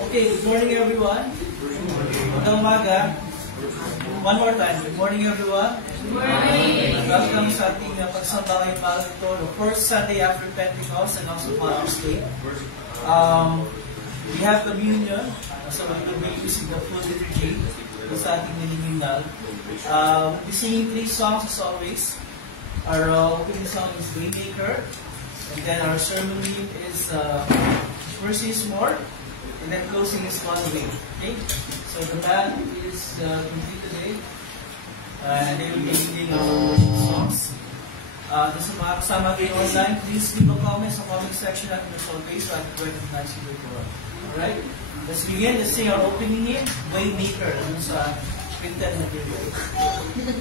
Okay, good morning everyone. Magandang umaga. One more time. Good morning everyone. Good morning. Welcome sa ating pagsamba ngayong umaga ito, the first Sunday after Pentecost and also Father's Day. We have communion, so we will be using the full liturgy sa ating niliminal. We'll be singing 3 songs as always. Our opening song is Waymaker, and then our sermon reading is Mercy is More, and then closing is One Way. Okay? So the band is complete today, and they will be leading our worship songs. Sa mga kasama kayo online, please leave a comment sa comment section at the page so I can recognize you later on. Alright? Let's begin. Let's sing our opening hymn, Waymaker, sa printed material. Working in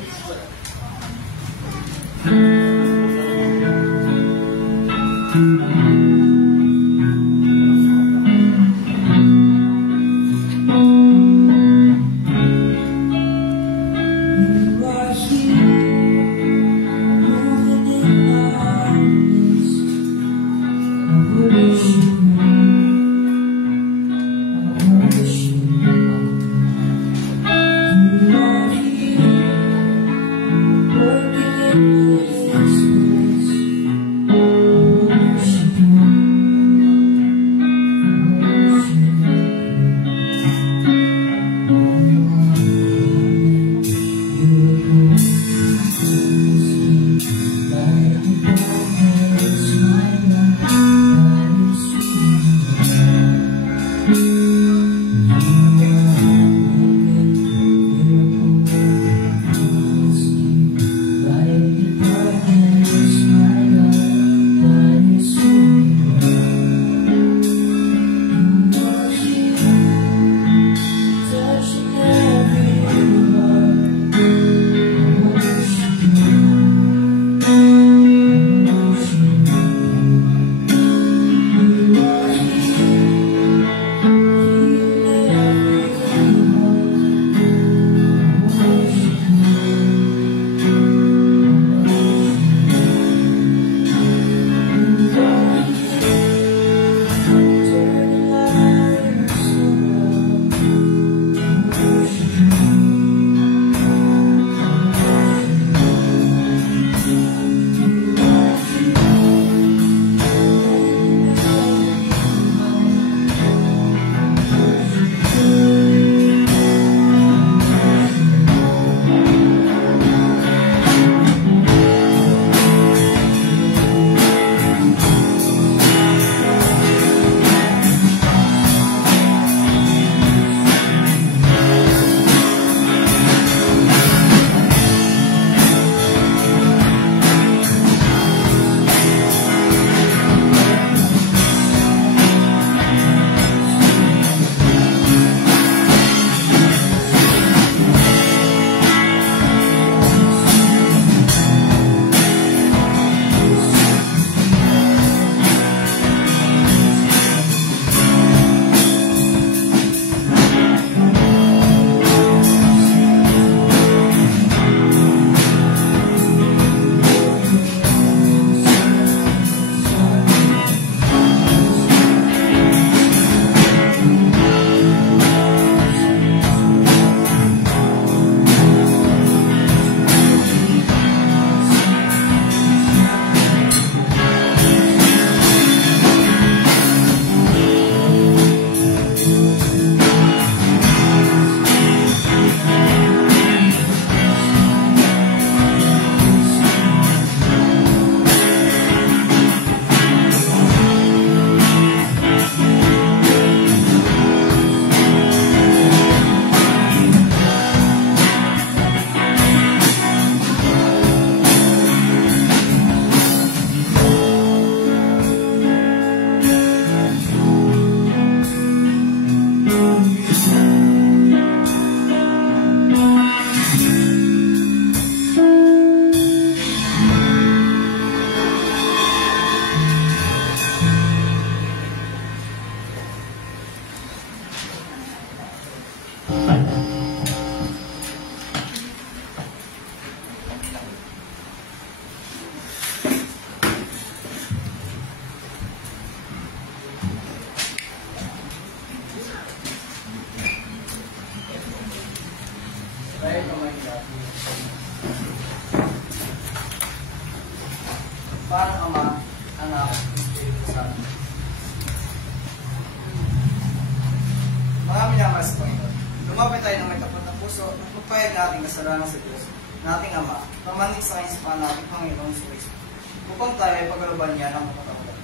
Anak, at ng Espiritu Santo. Mga minamahal sa Panginoon, lumapit tayo ng may tapat na puso at magpahayag na ating kasalanan sa Diyos, na ating Ama, pamanig sa kanyang sa nating Panginoon sa Kristo, upang tayo ay paglaban niya ng mapatawaran.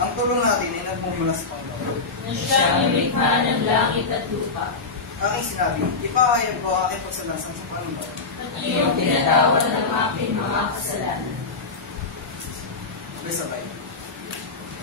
Ang tulong natin ay nagmumula sa Panginoon, na siyang lumikha ng langit at lupa. Aking sinabi, ipahayag ko ang aking pagsalasan sa Panginoon. At iyong tinatawad ng aking mga kasalanan. Sabay-sabay.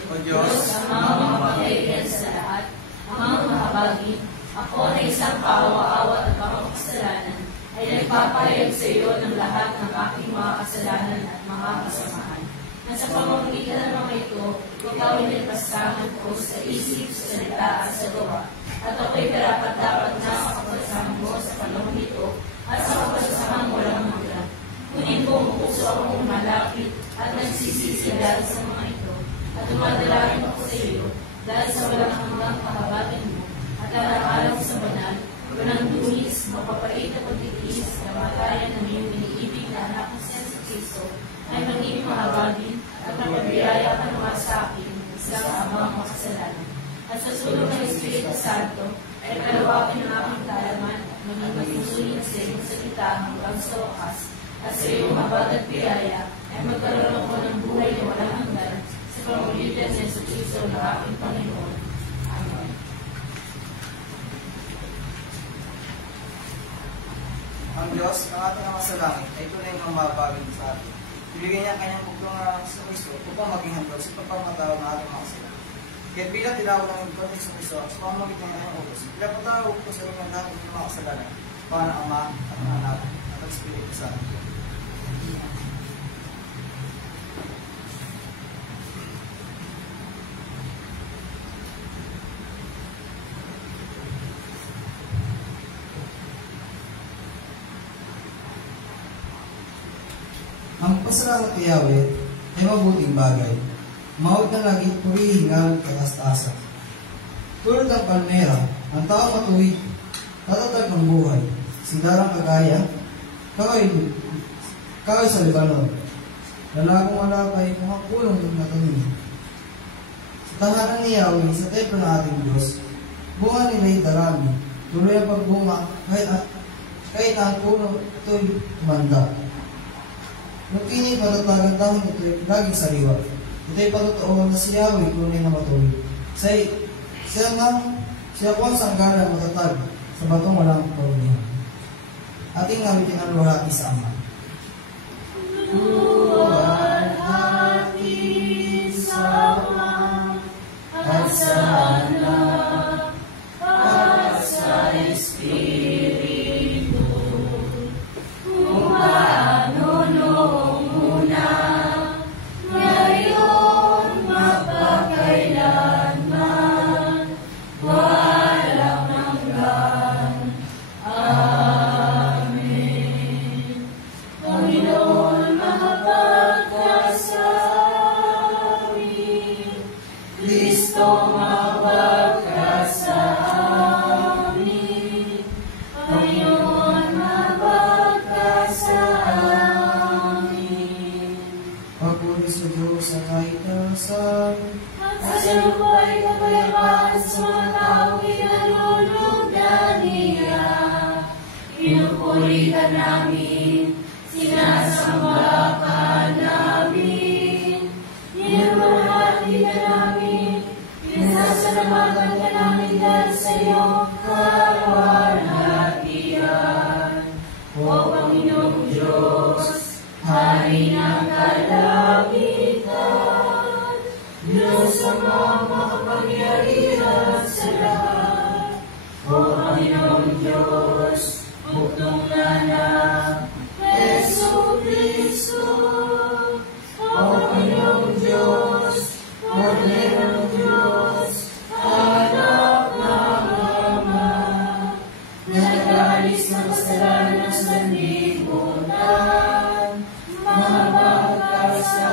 O Diyos, Diyos, ang mga makapagliyan sa lahat, ang mga mahabagi, ako na isang kaawa-awa at makapagkasalanan, ay nagpapahayag sa iyo ng lahat ng aking mga kasalanan at mga kasamaan. Na sa pamamagitan ng mga ito, ikaw ay nagpasangan ko sa isip, sa salita at sa gawa. At ako'y karapat-dapat na makapagsahan mo sa panahon ito at sa kapagsahan walang hanggan. Ngunit kung puso akong malapit at nagsisisi dahil sa mga ito, at dumadalangin ako sa iyo dahil sa walang hanggang kahabagan mo, at araw-araw sa banal, walang dunis, mapapait na pagtitiis, kamatayan ng iyong iniibig na anak ng Senso Kristo, ay maging mahabagin at mapagbiyaya ka naman sa akin sa mga makasalanan. At sa sulong ng Espiritu Santo, ay kalawakin ang aking kaalaman at maging masusulit sa iyong salita hanggang sa wakas, at sa iyong habag at biyaya ay magkaroon ako ng buhay na walang hanggan sa pamamagitan ng Senso Kristo na aking Panginoon. Amen. ang Diyos, ang ating Ama sa langit, ay tunay ng mababagin sa atin. Ibigay niya ang kanyang bugtong na sa Kristo upang maging handog sa pagpamatawad ng ating mga kasalanan. Kaya bilang tinawag ng Panginoon sa Kristo at sa pamamagitan ng kanyang utos, pinapatawag ko sa mga natin ng mga kasalanan, para ng Ama at ng Anak at ng Espiritu Santo. Ang pasalamat kay Yahweh ay mabuting bagay. Maud na lagi purihin ng kataas-tasan. Tulad ng palmera, ang tao matuwid, tatatag ng buhay. Sindarang kagaya, kaway sa Lebanon. Lalagong alakay kung ang kulong ng matanin. Sa tahanan ni Yahweh, sa templo ng ating Diyos, bunga nila'y darami. Tuloy ang pagbunga, kahit ang puno ito'y tumanda. Nagkinig matatagang dahon ito'y laging sariwa. Ito'y patotoo na si Yahweh tunay na matuloy. Siya po ang sanggana matatag sa batong walang kaunihan. Ating nawitin ang luhati sa Ama. Luwalhati sa Ama at sa Anak at sa Espiritu, kung paano noong una, ngayon mapagkailanman, walang hanggan. Amen. Panginoon, mapagkasabi, Kristo, mapagkasabi, Panginoon, mapagkasabi. Pagpuli sa Diyos sa kaitasan, At sa lupa'y kapayapaan sa mga taong pinalulugan niya. Pinupuri ka namin, sinasamba ka namin, niluwalhati ka namin, pinasasalamatan ka namin dahil sa iyong kaluwalhatian. O Panginoong Diyos, Hari ng kalangitan, Diyos ang makapangyarihan sa lahat. O Panginoong Diyos, bugtong na ng Jesu Cristo. O Panginoong Diyos, Korderong Diyos, Anak ng Ama, nag-alis ng kasalanan ng sanlibutan, mabangkal sa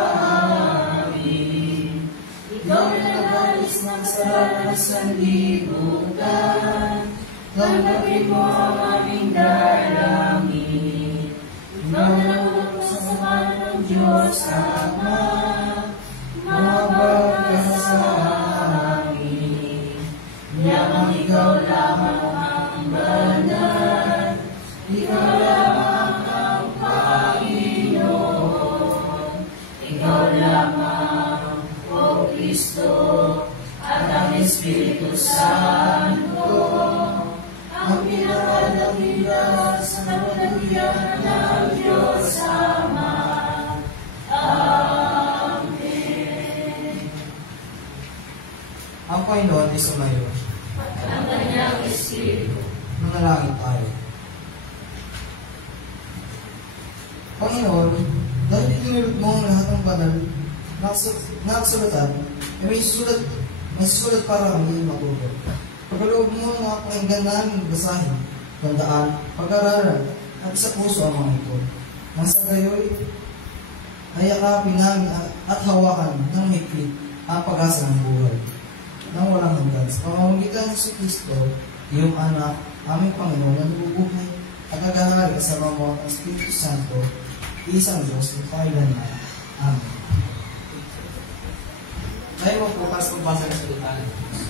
amin. Ikaw na nag-alis ng kasalanan ng sanlibutan, tanggapin mo ang aming dalangin. Ikaw na nagulog sa samahan ng Diyos Ama, Lumabag ka sa amin, lamang ikaw lamang ang banal, ikaw lamang ang Panginoon, ikaw lamang, O Kristo, at ang Espiritu Santo, ang pinakadakila sa kapatiran ng Diyos Ama. Amen. Ang Panginoon ay sumayo. Ang kanyang Espiritu. Manalangin tayo. Panginoon, dahil itinulog mo ang lahat ng banal na kasulatan, ay may sulat para kami matuto. Pagkaloob mo ang mga pakinggan namin basahin, tandaan, pag-aralan, at sa puso ang mga ito. Nang sa gayoy, ay yakapin namin at hawakan ng higpit ang pag-asa ng buhay. Nang walang hanggan, sa pamamagitan ng Kristo, iyong anak, aming Panginoon, na nabubuhay at naghahari sa mga ng Espiritu Santo, isang Diyos ng kailanman. Amen. Tayo magpupas pagbasa ng salita ng Diyos.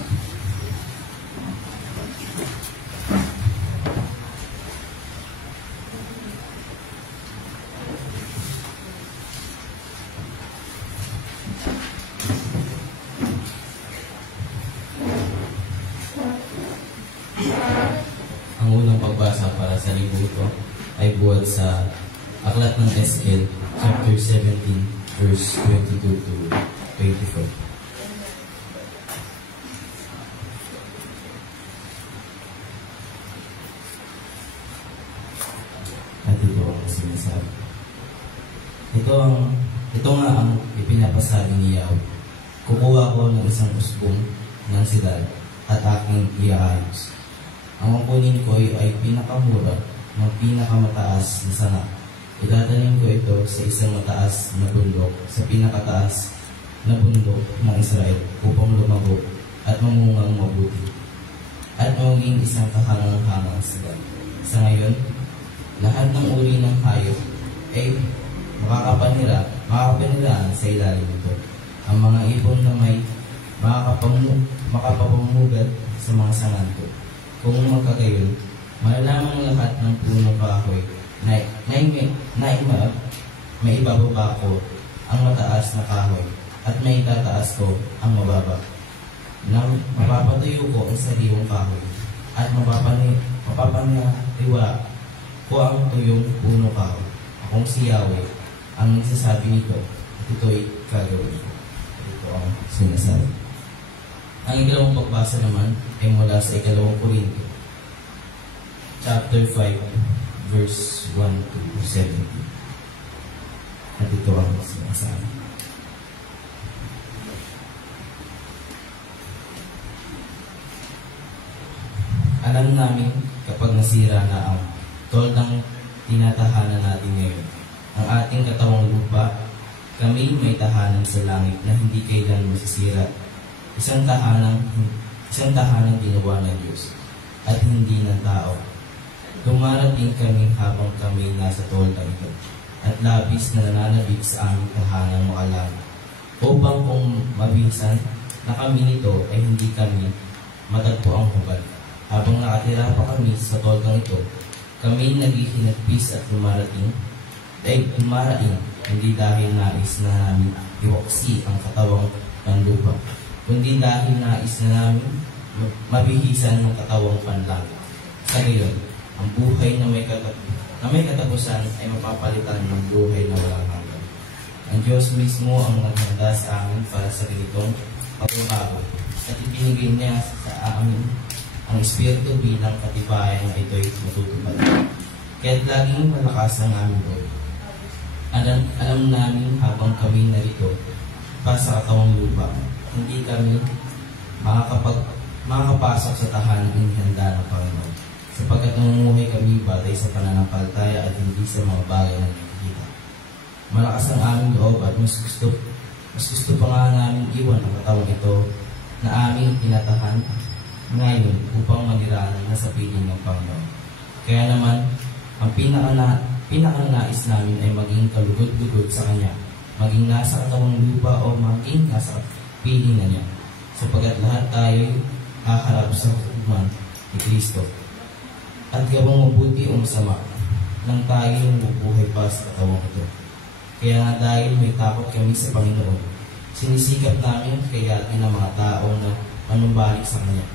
Ang unang pagbasa para sa libuto ay buhat sa Aklat ng Ezekiel, chapter 17, verse 22 to 24. At ito ang sinasabi. Ito nga ang ipinapasabi ni Yahweh. Kukuha ko ng isang usbong ng silal at aking iaayos. Ang kukunin ko ay pinakamura ng pinakamataas na sanga. Idadaling ko ito sa isang mataas na bundok, sa pinakataas na bundok ng Israel upang lumago at mamungang mabuti at maging isang kahangang-hangang silal. Sa ngayon, lahat ng uri ng hayop ay makakapaniraan sa ilalim nito. Ang mga ibon na may makapamumugat sa mga sanganto. Kung magkagayon, malalaman lahat ng punong kahoy na maibababa ko ang mataas na kahoy at may tataas ko ang mababa. Mapapatuyo ko ang sariwang kahoy at mapapaniwa ko ang tuyong puno kahoy. Akong si Yahweh ang nagsasabi nito at ito'y gagawin ko. Ito ang sinasabi. Ang ikalawang pagbasa naman ay mula sa ikalawang Korintyo, chapter 5, verse 1 to 17. At ito ang sinasabi. Alam namin kapag nasira na ang toldang tinatahanan natin ngayon, ang ating katawang lupa, kami may tahanan sa langit na hindi kailan masisira. Isang tahanang ginawa ng Diyos at hindi ng tao. Dumarating kami habang kami nasa toldang ito at labis na nananabig sa aming tahanang makalang upang kung mabisan na kami nito ay hindi kami matagpo ang hubad. Habang nakatira pa kami sa toldang ito, kami naghihinagpis at dumaraing, hindi dahil nais na namin iwaksi ang katawang panlupa, kundi dahil nais na namin mabihisan ng katawang panlangit. Sa ngayon, ang buhay na may katapusan ay mapapalitan ng buhay na walang hanggan. Ang Diyos mismo ang naghanda sa amin para sa ganitong pagbabago at ibinigay niya sa amin ang Espiritu bilang katibayan na ito'y matutupad. Kaya't laging malakas ang aming loob. Alam namin habang kami narito pa sa katawang lupa, hindi kami makakapasok sa tahanan ng handa ng Panginoon, sapagkat namumuhay kami batay sa pananampalataya at hindi sa mga bagay na nakikita. Malakas ang aming loob at mas gusto pa nga namin iwan ang katawang ito na aming tinatahan ngayon upang manirahan na sa piling ng Panginoon. Kaya naman, ang pinakanais namin ay maging kalugod-lugod sa Kanya maging nasa katawang lupa o maging nasa piling na niya, sapagkat lahat tayo haharap sa hukuman ni Kristo. At gawang mabuti o masama, nang tayo mabubuhay pa sa katawang ito. Kaya nga dahil may takot kami sa Panginoon, sinisikap namin kayatin ang mga tao na panumbalik sa Kanya.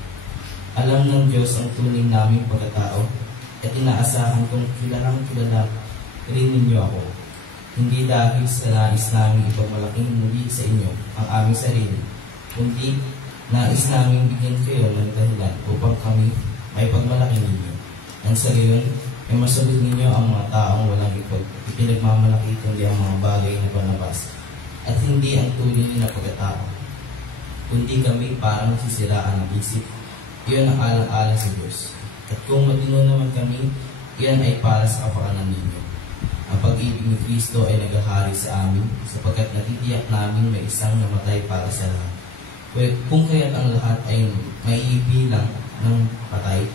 Alam ng Diyos ang tunay naming pagkatao at inaasahan kong kilalang kilala rin ninyo ako. Hindi dahil sa nais namin ipagmalaking muli sa inyo ang aming sarili, kundi nais namin bigyan kayo ng dahilan upang kami ay pagmalaki ninyo. Ang sa gayon ay masagot ninyo ang mga taong walang ipinagmamalaki kundi ang mga bagay na panabas at hindi ang tunay na pagkatao. Kundi kami parang nasisiraan ng isip, iyon ang alang-alang sa Diyos. At kung matino naman kami, iyan ay para sa kapakanan ninyo. Ang pag-ibig ni Kristo ay naghahari sa amin sapagkat natitiyak namin may isang namatay para sa lahat. Kung kaya't ang lahat ay maiibilang ng patay,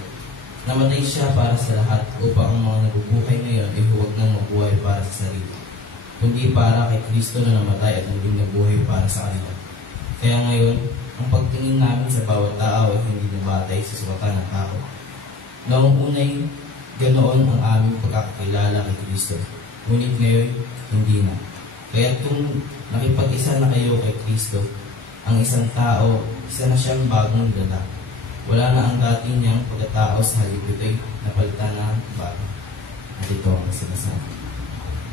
namatay siya para sa lahat upang ang mga nabubuhay ngayon ay huwag nang mabuhay para sa sarili, kundi para kay Kristo na namatay at naging nabuhay para sa kanila. Kaya ngayon, ang pagtingin namin sa bawat tao ay hindi nabatay sa sukatan ng tao. Noong unay, ganoon ang aming pagkakakilala kay Kristo, ngunit ngayon, hindi na. Kaya kung nakipag-isa na kayo kay Kristo, ang isang tao, isa na siyang bagong dala. Wala na ang dati niyang pagkatao sa halip ito'y napalitan na bago. At ito ang sinasabi.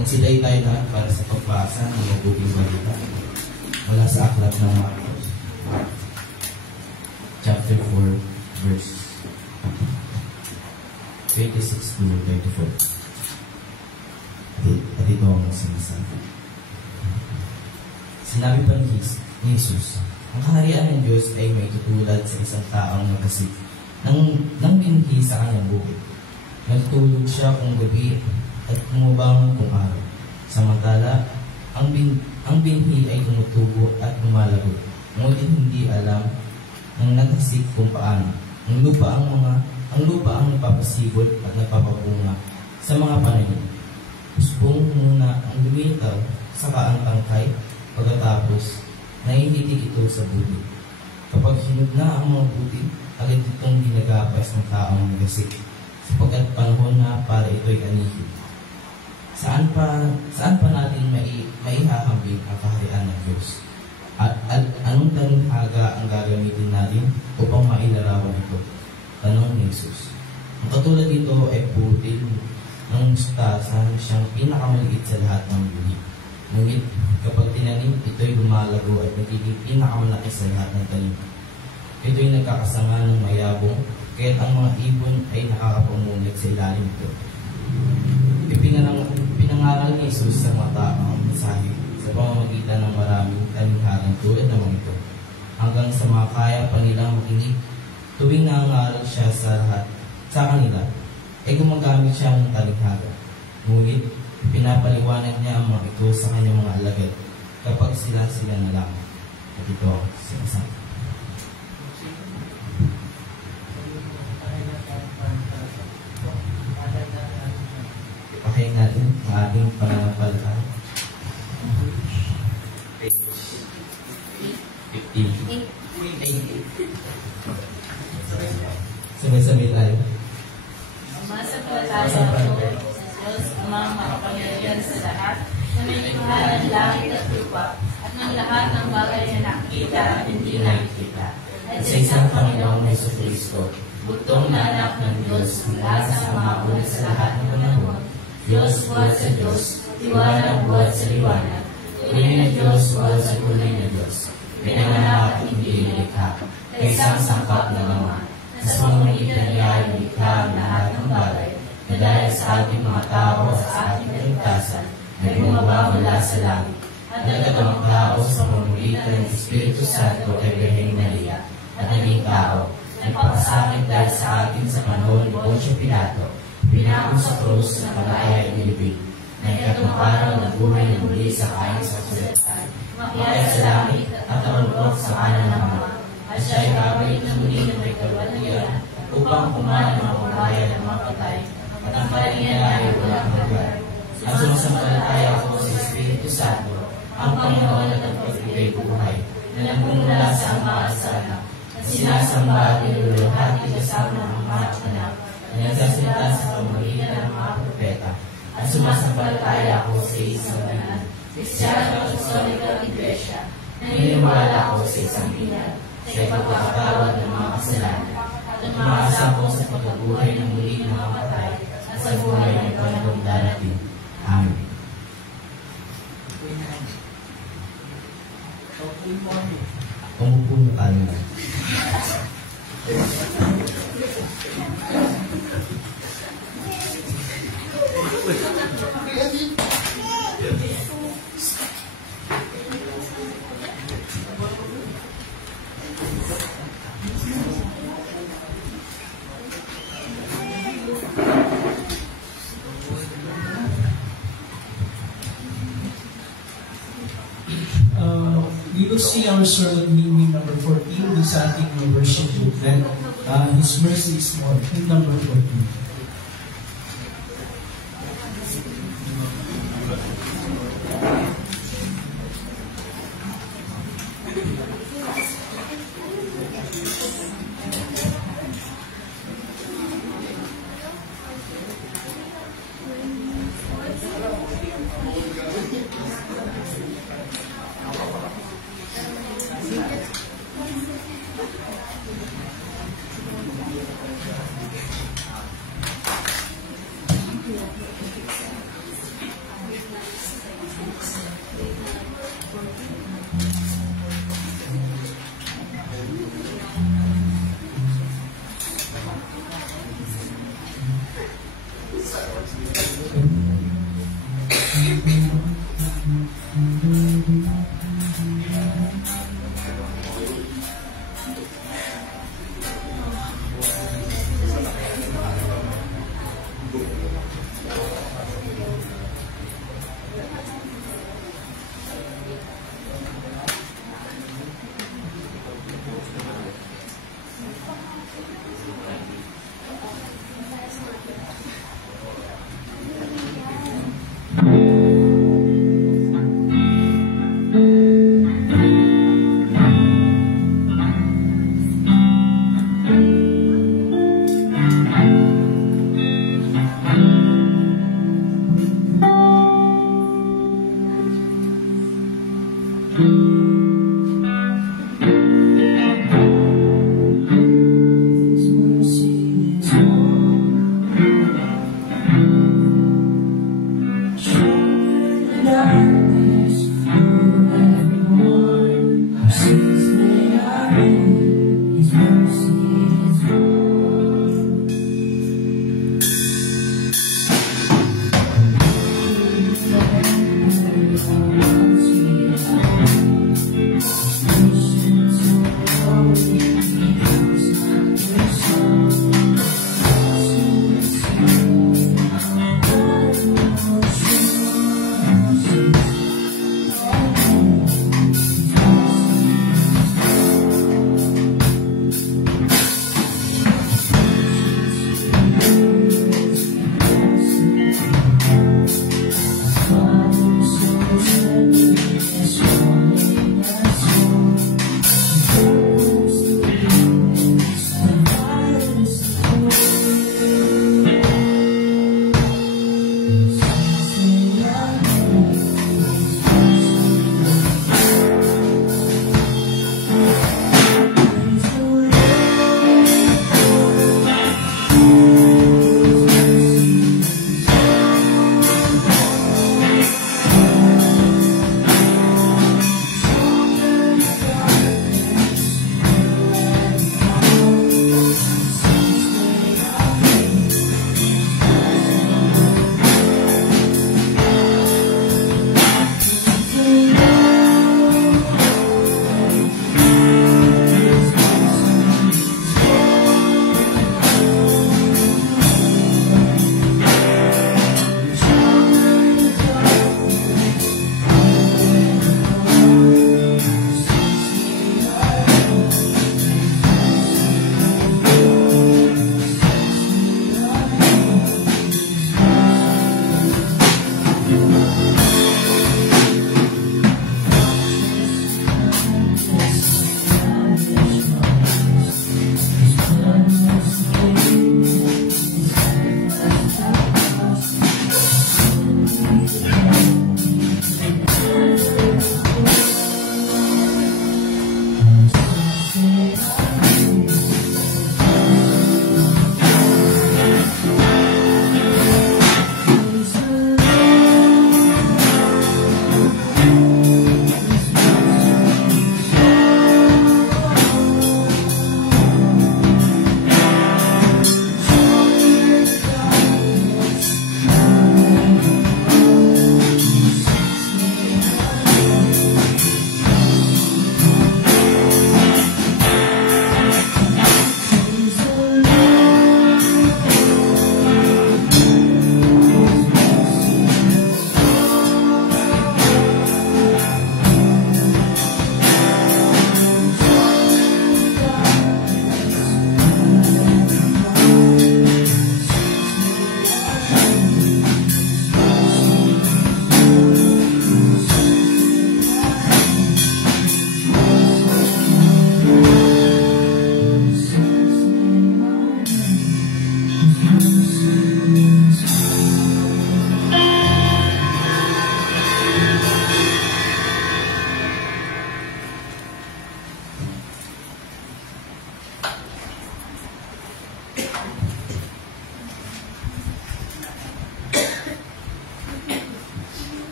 Magsiday tayo lahat para sa pagbasa ng mabuting balita mula sa aklat ng Marcos, chapter 4, verse 26 to 34. At ito ang sinasabi. Sinabi pa ni Jesus, ang kaharian ng Diyos ay may tutulad sa isang taong nagkasik nang binhi sa kanyang bukid. Nagtulog siya kung gabi at kumubangon kung araw. Samantala, ang binhi ay tumutubo at lumalago, ngunit hindi alam ng nagkasik kung paano. Ang lupa ang nagpapasibol at nagpapabunga sa mga pananim. Usbong muna ang lumitaw, saka ang tangkay, pagkatapos nahihitig ito sa bukid. Kapag hinog na ang mga bukid, agad itong ginagapas ng taong nagasik, sapagkat panahon na para ito'y anihin. Saan pa natin maihahambing ang kaharian ng Diyos? At anong talinghaga ang gagamitin natin upang mailarawan ito? Tanong ni Jesus. Ang katulad nito ay putil ng mustasa na siyang pinakamaliit sa lahat ng buni. Ngunit kapag tinanim, ito'y lumalago at nagiging pinakamalaki sa lahat ng tanim. Ito'y nagkakasama ng mayabong, kaya't ang mga ibon ay nakakapamunag sa ilalim ito. Pinangaral ni Jesus sa mga tao ang mensahe sa pamamagitan ng maraming talinghagang tulad ng mga ito, hanggang sa makaya pa nilang makinig. Tuwing nangangaral siya sa kanila, ay gumagamit siya ng talinghaga. Ngunit pinapaliwanag niya ang mga ito sa kanyang mga alagad kapag sila na lang. At ito sinasabi. Ipakain natin ang ating pananampalataya. Page 15. Sabay-sabay tayo. Masampalataya ko sa Diyos ang mga makapangyarihan sa lahat na may likha ng langit at lupa at ng lahat ng bagay na nakikita at hindi nakikita. At sa isang Panginoong Jesucristo, bugtong na anak ng Diyos mula sa mga una sa lahat ng panahon. Diyos buhat sa Diyos, liwanag buhat sa liwanag. Tunay na Diyos buhat sa tunay na Diyos. Pinanganak at hindi nilikha, na isang sangkap ng Ama. Sa pamamagitan niya ay nilikha ang lahat ng bagay, na dahil sa ating mga tao sa ating kaligtasan, ay bumaba mula sa langit. At nagkatawang tao sa pamamagitan ng Espiritu Santo kay Birheng Maria, at naging tao, nagpapasakit dahil sa atin sa panahon ni Poncio Pilato, pinako sa krus na palaya at nilibig, na ikatlong araw na buhay na muli sa kain sa kasulatan, makyat sa langit at narulok sa kanan ng Ama, at siya ay babalik na muli na may kaluwalhatian upang kumain ang mga bayan ng mga patay, at ang palingan niya ay walang hanggan. At sumasampalataya ako sa Espiritu Santo, ang Panginoon at ang pagbibigay buhay na nagmumula sa Ama at sa Anak, at sinasamba at niluluhati kasama ng mga anak na nagsasalita sa pamamagitan ng mga propeta, at sumasampalataya ako sa isang banal, Kristiyano at Apostolikang Iglesia, naniniwala ako sa isang bilang, sa ipagkakatawad ng mga kasalanan, at umaasa ko sa pagkabuhay ng muli ng mga patay, at sa buhay ng panahong darating. Amen. Umupo na tayo na. We will sing our sermon hymn number 14, the ating worship booklet. His mercy is more, hymn number 14.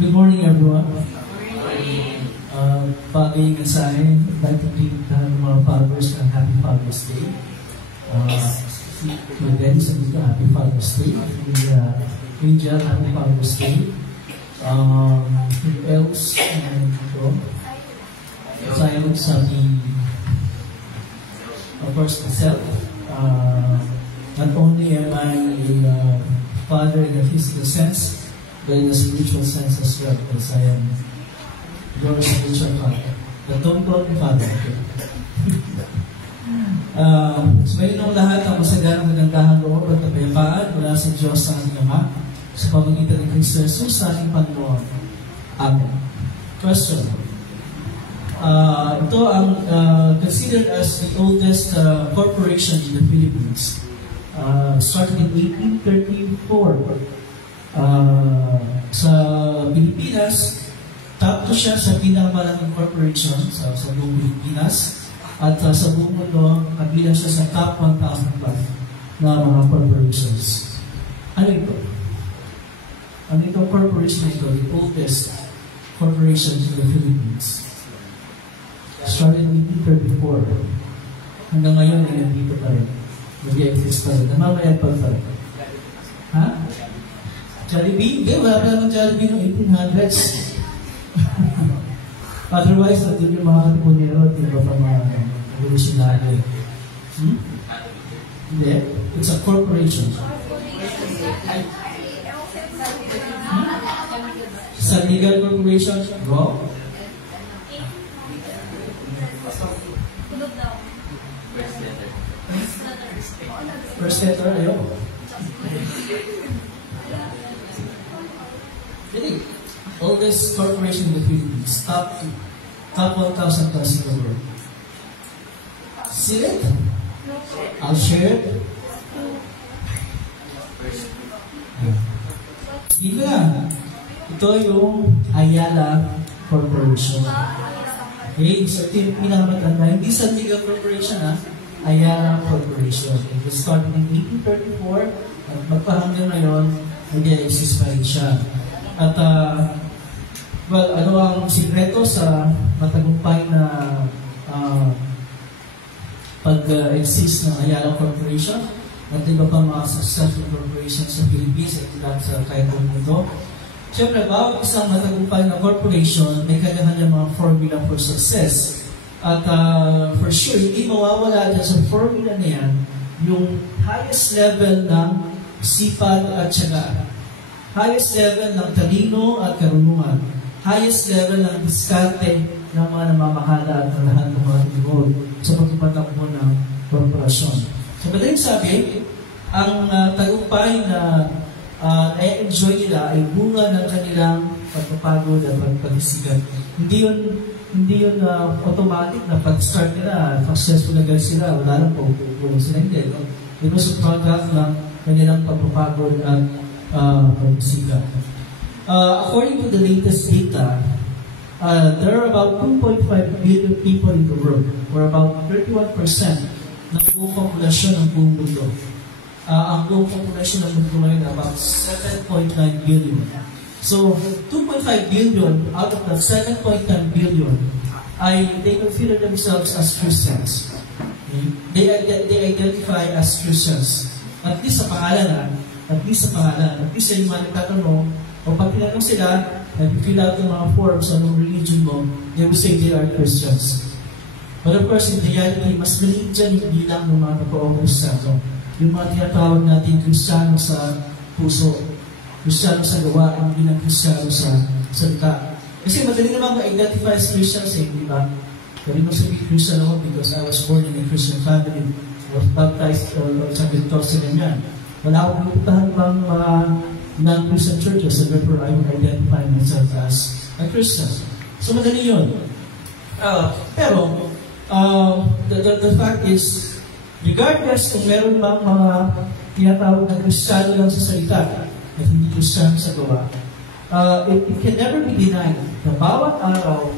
Good morning, everyone. Bagay nga sa akin, I'd like to greet ng mga fathers ng Happy Father's Day. My daddy said Happy Father's Day. Angel, Happy Father's Day. Who else? Simon, sabi, of course, myself. Not only am I a father in a physical sense, but in a spiritual sense as well, because I am your spiritual father. But don't call me father. So ngayon ang lahat ang masaganang magandahang loob at kapayapaan mula sa Diyos sa ating Ama sa pamamagitan ng Kristo Jesus sa ating Panginoon. Amen. Question. Ito ang considered as the oldest corporation in the Philippines. Started in 1834. Sa Pilipinas, top 2 siya sa pinakamalaking corporation sa buong Pilipinas. At sa buong mundo, kabilang siya sa top 1,000 plus na mga corporations. Ano ito? Ano itong corporation ito? The oldest corporation in the Philippines. Started in 1834. Hanggang ngayon ay nandito pa rin. Nag-exist pa rin. Namamayag pa rin. Ha? Jollibee? Hindi, wala pa naman Jollibee noong 1800s. Otherwise, natin yung mga katipunero at iba pa mga revolutionary. Hindi. It's a corporation. It's a legal corporation. Go. First letter, ayaw. Really? Oldest corporation in the Philippines. Top 1,000 plus in the world. See it? I'll share it. Dito na. Ito yung Ayala Corporation. Okay, so ito yung pinakamatanda. Hindi sa legal corporation, ha? Ayala Corporation. It was started in 1834 at magpahanggang ngayon, nag-exist pa rin siya. At, well, ano ang sikreto sa matagumpay na pag-exist ng Ayala Corporation at iba pa mga successful corporations sa Philippines at sa kahit mundo? Siyempre, bawat isang matagumpay na corporation may kanya-kanya mga formula for success. At for sure, hindi mawawala dyan sa formula na yan yung highest level ng sipag at syaga. Highest level ng talino at karunungan. Highest level ng diskarte ng mga namamahala at ng lahat ng mga tinggol sa pagpapatakbo ng korporasyon. So, madaling sabi, ang tagumpay na na-enjoy nila ay bunga ng kanilang pagpapagod at pagpagsisikap. Hindi yun automatic na pag-start nila, successful na agad sila, wala lang po sila hindi. It was a product ng kanilang pagpapagod at pagpagsisikap. According to the latest data, there are about 2.5 billion people in the world, or about 31% ng buong populasyon ng buong mundo. Ang buong populasyon ng mundo ngayon about 7.9 billion. So, 2.5 billion out of the 7.9 billion they consider themselves as Christians. They identify as Christians. At least sa pangalan, at least sa yung mga nagtatanong, o pag tinanong sila, nag-fill out yung mga forms o anong religion mo, they will say they are Christians. But of course, in reality, mas maliit dyan yung bilang ng mga totoong Kristiyano. Yung mga tinatawag natin Kristiyano sa puso, Kristiyano sa gawa, ang bilang Kristiyano sa salita. Kasi madali naman ma-identify as Christians di ba? Pwede mo sabihin Christian ako because I was born in a Christian family. I was baptized sa Pentecostal and yan. Wala akong pinuntahan bang non-Christian churches, and therefore I would identify myself as a Christian. So madali yun. Pero, the fact is, regardless kung meron bang mga tinatawag na Kristiyano lang sa salita at hindi Kristiyano sa gawa, it can never be denied na bawat araw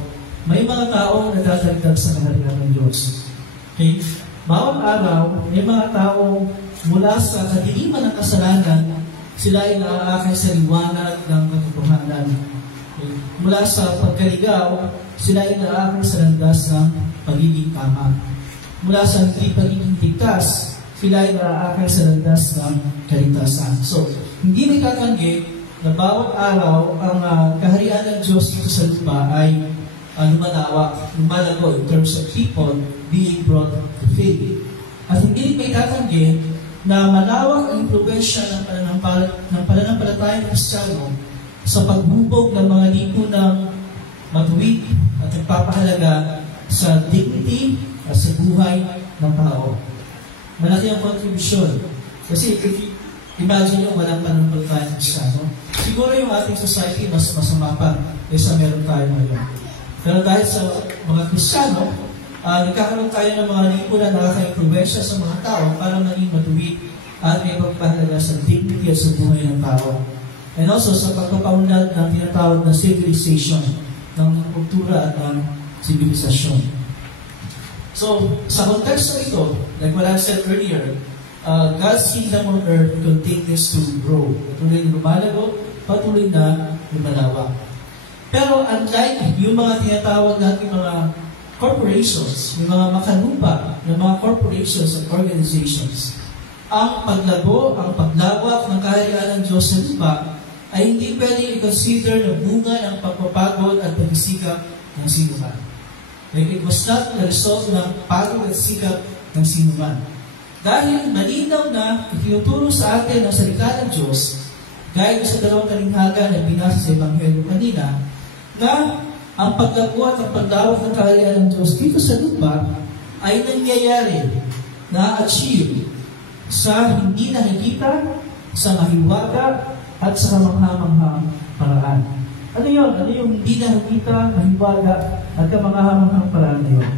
may mga taong nadadagdag sa kaharian ng Diyos. Okay? Bawat araw, may mga taong mula sa kadiliman ng kasalanan, sila ay naaakay sa liwanag ng katotohanan. Mula sa pagkaligaw, sila ay naaakay sa landas ng pagiging tama. Mula sa hindi pagiging ligtas, sila ay naaakay sa landas ng kaligtasan. So, hindi may tatanggi na bawat araw ang kaharian ng Diyos dito sa lupa ay lumalago in terms of people being brought to faith. At hindi may tatanggi na malawak ang impluwensya ng pananampalatayang Kristiyano sa pagbubog ng mga lipunang matuwid at nagpapahalaga sa dignity at sa buhay ng tao. Malaki ang kontribusyon. Kasi if you imagine yung walang pananampalatayang Kristiyano, siguro yung ating society mas masama pa kaysa meron tayo ngayon. Pero dahil sa mga Kristiyano, nagkakaroon tayo ng mga lipunan na nakaka-impluwensya sa mga tao para maging matuwid at may pagpahalaga sa dignity at sa buhay ng tao. And also sa pagpapaunlad ng tinatawag na civilization, ng kultura at ng sibilisasyon. So, sa konteksto ito, like what I said earlier, God's kingdom on earth continues to grow. Patuloy na lumalago, patuloy na lumalawak. Pero unlike yung mga tinatawag natin mga corporations, yung mga makalupa ng mga corporations and organizations, ang paglago, ang paglawak ng kaharian ng Diyos sa lupa ay hindi pwedeng i-consider na bunga ng pagpapagod at pagsisikap ng sinuman. Like it was not the result ng pagod at sikap ng sinuman. Dahil malinaw na itinuturo sa atin ang salita ng Diyos, gaya sa dalawang talinghaga na binasa sa Ebanghelyo kanina, na ang paglago at ang paglawak ng kaharian ng Diyos dito sa lupa ay nangyayari, na-achieve sa hindi nakikita, sa mahiwaga, at sa kamanghamanghang paraan. Ano yun? Ano yung hindi nakikita, mahiwaga, at kamanghamanghang paraan na yun?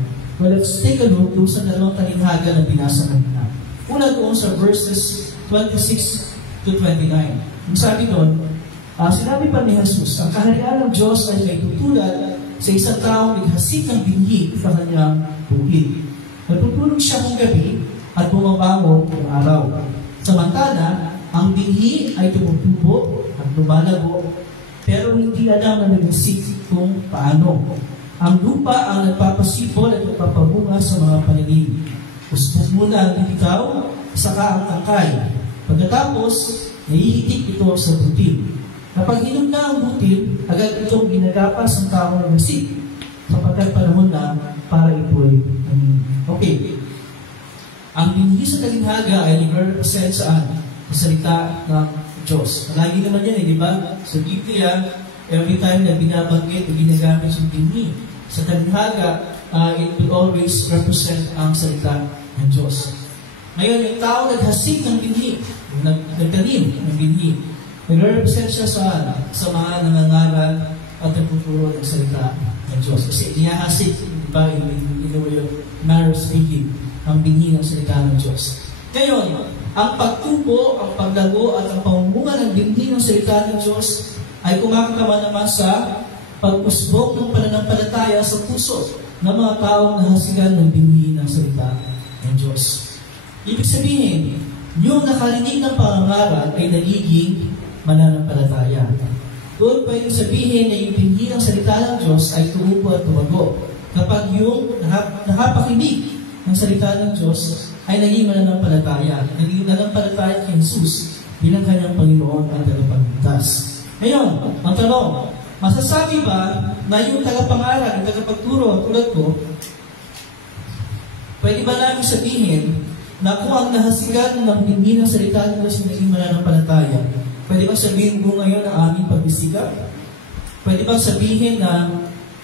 Well, let's take a look doon sa dalawang talinghaga na binasa kanina. Una doon sa verses 26 to 29. Ang sabi doon, sinabi pa ni Jesus, ang kaharian ng Diyos ay may tutulad sa isang taong naghasik ng binhi sa kanyang bukid. Natutulog siya kung gabi at bumabango ng araw. Samantala, ang binhi ay tumutubo at lumalago, pero hindi alam na naghasik kung paano. Ang lupa ang nagpapasipol at nagpapabunga sa mga pananim. Usbog muna ang bibitaw, saka ang tangkay. Pagkatapos, naihitik ito sa butil. Kapag hinom na ang butil, agad itong ginagapas ang tao ng nasik, sapagkat panahon na para ito'y okay. Ang binhi sa talinghaga ay nag-represent saan? Sa salita ng Diyos. Lagi naman yan di ba? Sa Biblia, every time na binabanggit o ginagamit yung binhi sa talinghaga, it will always represent ang salita ng Diyos. Ngayon, yung tao naghasik ng binhi, nagtanim ng binhi, nag-represent siya sa mga nangangaral at nagtuturo ng salita ng Diyos. Kasi inihasik, di ba, in the way of manner of speaking, ang binhi ng salita ng Diyos. Ngayon, ang pagtubo, ang paglago, at ang pamumunga ng binhi ng salita ng Diyos ay kumakatawa naman sa pag-usbog ng pananampalataya sa puso ng mga taong nahasigan ng binhi ng salita ng Diyos. Ibig sabihin, yung nakarinig ng pangangaral ay nagiging mananampalataya. Doon pwedeng sabihin na yung binhi ng salita ng Diyos ay tumubo at tumago. Kapag yung nakapakinig ng salita ng Diyos ay naging mananampalataya. Naging mananampalataya kay Jesus bilang kanyang Panginoon at tagapagligtas. Ngayon, ang tanong, masasabi ba na yung tagapangaral, yung tagapagturo tulad ko, pwede ba namin sabihin na kung ang nahasigan ng binhi ng salita ng Diyos naging mananampalataya, pwede bang sabihin mo ngayon ang aming pagbisigap? Pwede bang sabihin na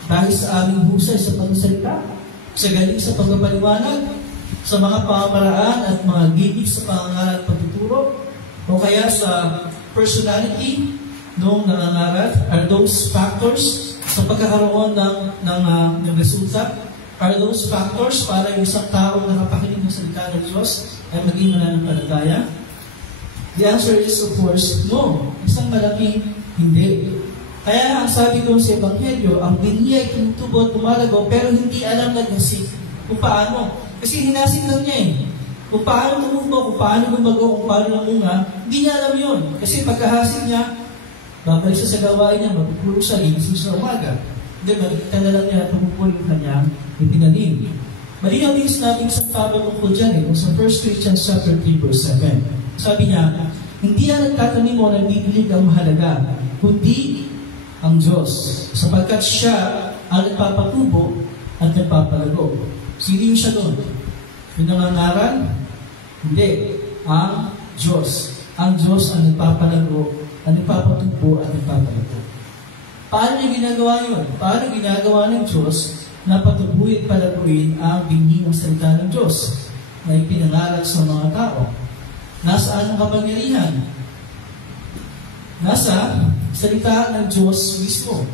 dahil sa aming husay sa pagsalita, sa galing sa pagpapaliwanag, sa mga pamamaraan at mga gigit sa pangangaral at pagtuturo, o kaya sa personality noong nangangaral, are those factors sa pagkakaroon ng resulta? Are those factors para yung isang tao nakapakinig ng salita ng Diyos ay maging mananampalataya? The answer is, of course, no. Isang malaking hindi. Kaya ang sabi doon sa Ebanghelyo, ang binhi ay tumutubo at lumalago, pero hindi alam naghasik kung paano. Kasi hinasik lang niya eh. Kung paano tumubo, kung paano lumago, kung paano namunga, hindi niya alam yun. Kasi pagkahasik niya, babalik siya sa gawain niya, magpupulong siya, gigising sa umaga. Hindi, makikita na lang niya pumupulong yung kanyang itinanim. Malinaw din sinabi sa Pablo tungkol dyan kung sa 1 Corinthians chapter 3 verse 7. Sabi niya, hindi yan nagtatanim mo ng bibilig ang mahalaga, kundi ang Diyos, sapagkat siya ang nagpapatubo at nagpapalago. Sino siya doon? Yung nangangaral? Hindi. Ang Diyos. Ang Diyos ang nagpapalago, ang nagpapatubo at nagpapalago. Paano niya ginagawa yun? Paano ginagawa ng Diyos na patubuhin at palaguin ang binhi ng salita ng Diyos na ipinangaral sa mga tao? Nasaan ang kapangyarihan? Nasa salita ng Diyos mismo.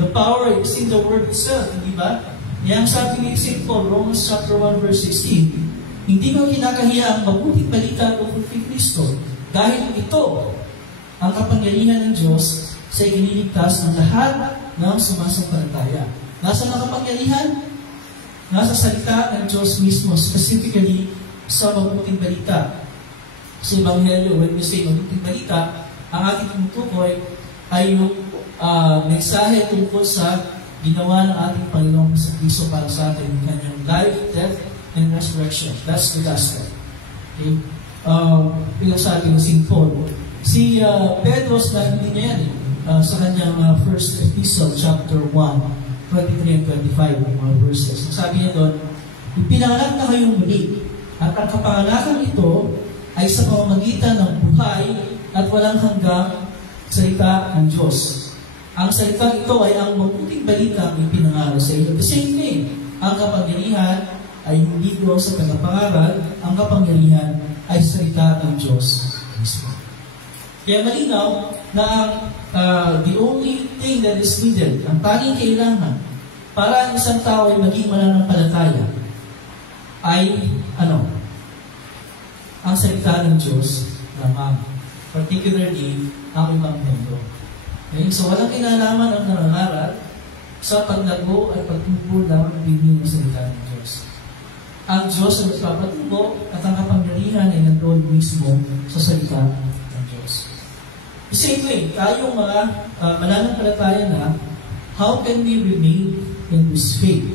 The power is in the Word itself, hindi ba? Yang sabi ni St. Paul, Romans chapter 1 verse 16, hindi mo kinakahiya ang mabuting balita tungkol kay Kristo dahil ito ang kapangyarihan ng Diyos sa ililigtas ng lahat ng sumasampalataya. Nasa ang kapangyarihan? Nasa salita ng Diyos mismo, specifically sa mabuting balita. Sa Ebanghelyo, when we say mabuting balita, ang ating tinutukoy ay yung mensahe tungkol sa ginawa ng ating Panginoong Kristo para sa atin, yung kanyang life, death, and resurrection. That's the gospel. Okay? Pinasabi ng St. Paul. Si Pedro, sinabi niya yan sa kanyang first epistle, chapter 1, 23 and 25, mga verses. Sabi niya doon, ipinanganak na kayong muli, at ang kapanganakan ito ay sa pamamagitan ng buhay at walang hanggang salita ng Diyos. Ang salita ito ay ang mabuting balita ang ipinangaral sa iyo. The same thing, ang kapangyarihan ay hindi doon sa pagpapangaral, ang kapangyarihan ay salita ng Diyos mismo. Kaya malinaw na the only thing that is needed, ang tanging kailangan para ang isang tao ay maging mananampalataya ay ang salita ng Diyos lamang. Particularly, ang Ebanghelyo. Okay? So, walang kinalaman ang nangangaral sa paglago at pagtubo ng binhi ng salita ng Diyos. Ang Diyos ay magpapatubo at ang kapangyarihan ay nandoon mismo sa salita ng Diyos. The same way, tayong mga mananampalataya na, how can we remain in this faith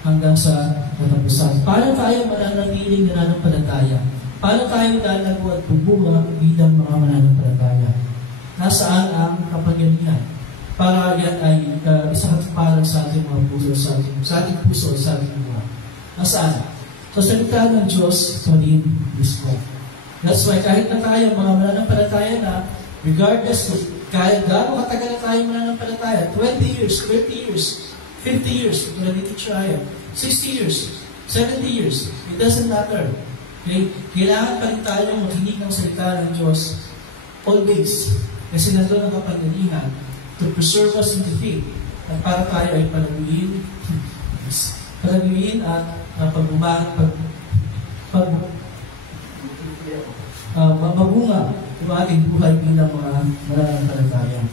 hanggang sa katapusan? Paano tayo mananatiling nananampalataya? Paano tayo lalago at bubunga bilang mga mananampalataya? Nasaan ang kapangyarihan? Para yan ay isang katiparan sa ating mga puso, sa ating puso, sa ating buhay. Nasaan? Sa salita ng Diyos pa rin mismo. That's why kahit na tayo mga mananampalataya na, regardless of kahit gano'ng katagal na tayo mananampalataya, 20 years, 30 years, 50 years, tulad ni Teacher 60 years, 70 years, it doesn't matter. Okay? Kailangan pa rin tayo makinig ng salita ng Diyos always. Kasi nandun ang kapangyarihan to preserve us in the faith at para tayo ay palaguin at magbunga yung ating buhay bilang mga mananampalataya.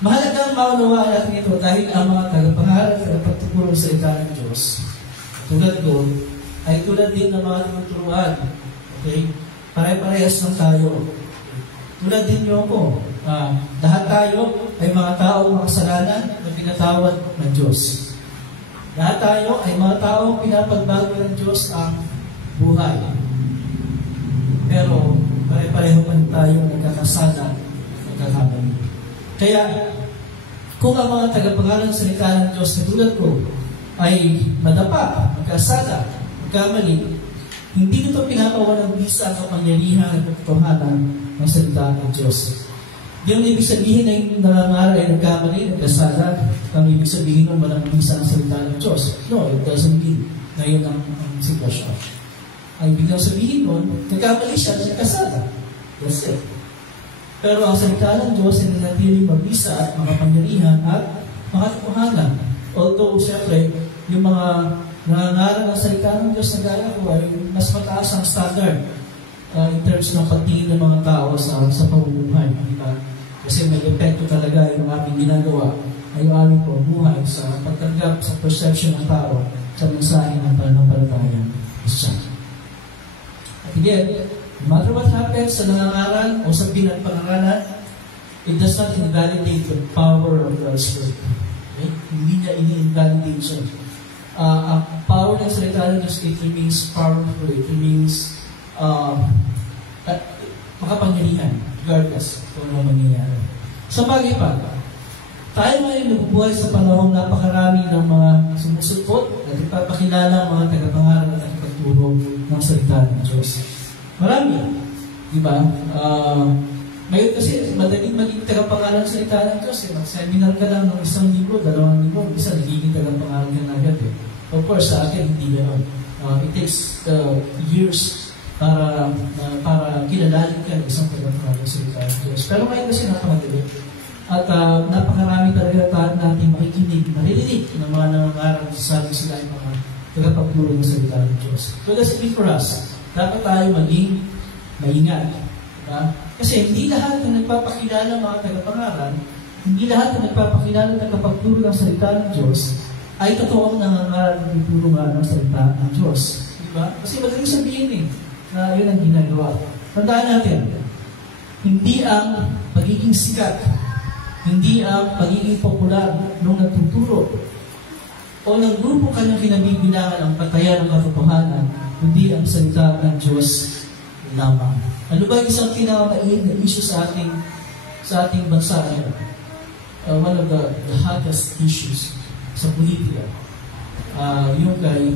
Mahalaga ang maunawaan natin ito dahil ang mga tagapangaral at pagtutulong sa salita ng Diyos tulad ko ay tulad din ng mga tinuturuan. Okay? Pare-parehas lang tayo. Tulad din niyo ako. Lahat tayo ay mga tao makasalanan na pinatawad ng Diyos. Lahat tayo ay mga tao pinapagbago ng Diyos ang buhay. Pero pare-pareho pa rin tayo nagkakasala, nagkakamali. Kaya, kung ang mga tagapangalan sa salita ng Diyos na tulad ko ay madapa, magkasala, magkamali, hindi nito pinapawalang bisa ang kapangyarihan at katotohanan ng salita ng Diyos. Yung ibig sabihin na yung nangangaral ay nagkamali, nagkasala, ang ibig sabihin ng walang bisa ng salita ng Diyos. No, it doesn't mean na yun ang sitwasyon. Ang ibig sabihin nun, nagkamali siya, nagkasala. That's it. Pero ang salita ng Diyos ay nanatiling mabisa at makapangyarihan at makatotohanan. Although, siyempre, yung mga nangangaral ng salita ng Diyos na gaya ko ay mas mataas ang standard in terms ng pagtingin ng mga tao sa pamumuhay. Diba? Kasi may epekto talaga yung aming ginagawa ay yung aming pamumuhay sa pagtanggap sa perception ng tao sa mensahe ng pananampalatayang isa. At again, no matter what happens sa nangangaral o sa pinagpangaral, it does not invalidate the power of God's Word. Okay? Hindi niya ini-invalidate siya. Ang power ng salita ng Diyos, it remains powerful, it remains makapangyarihan, regardless kung ano mangyayari. Sa bagay pa, tayo ngayon nabubuhay sa panahon napakarami ng mga sumusupot at ipapakilala ang mga tagapangaral at tagapagturo ng salita ng Diyos. Marami, di ba? Ngayon kasi, madaling maging tagapangaral ng salita ng Diyos. Mag-seminar ka lang ng 1 linggo, 2 linggo, isa nagiging tagapangaral ka na agad. Of course, sa akin, hindi ganoon. It takes years para kilalanin ka ng isang tagapangaral ng salita ng Diyos. Pero ngayon kasi napakadali. At napakarami talaga natin makikinig, maririnig ng mga nangangaral sa sabi sila yung mga tagapagturo ng salita ng Diyos. So that's it for us. Dapat tayo maging maingat. Diba? Kasi hindi lahat ng nagpapakilala mga tagapangaral, hindi lahat ng nagpapakilala ng tagapagturo ng salita ng Diyos ay totoong nangangaral ng ituro ng salita ng Diyos. Diba? Kasi madaling sabihin na yun ang ginagawa. Tandaan natin, hindi ang pagiging sikat, hindi ang pagiging popular nung nagtuturo o ng grupo kanyang kinabibilangan ang patayan ng katotohanan, hindi ang salita ng Diyos lamang. Ano ba isang pinakamain na issue sa ating bansa? One of the hottest issues sa politika, yung kay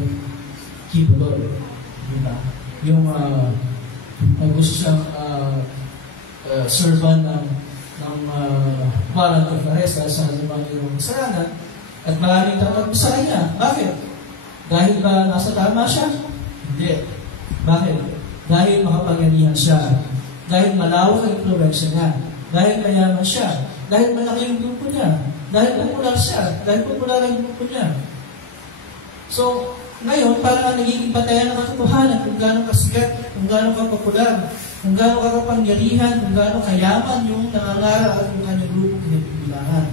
Kibuloy. Diba? Yung gusto siyang servan ng warrant of arrest sa halimbawa ng kasalanan at maraming tatanong sa kanya. Bakit? Dahil ba nasa tama siya? Hindi. Bakit? Dahil makapangyarihan siya. Dahil malawak ang influensya niya. Dahil mayaman siya. Dahil malaki yung grupo niya. Dahil popular siya. Dahil popular ang grupo niya. So, ngayon, parang nagiging patayan ng katotohanan kung gaano kasikat, kung gaano kapopular, kung gaano kapangyarihan, kung gaano kayaman yung nangangaral at yung kanyang grupo kinabibilangan.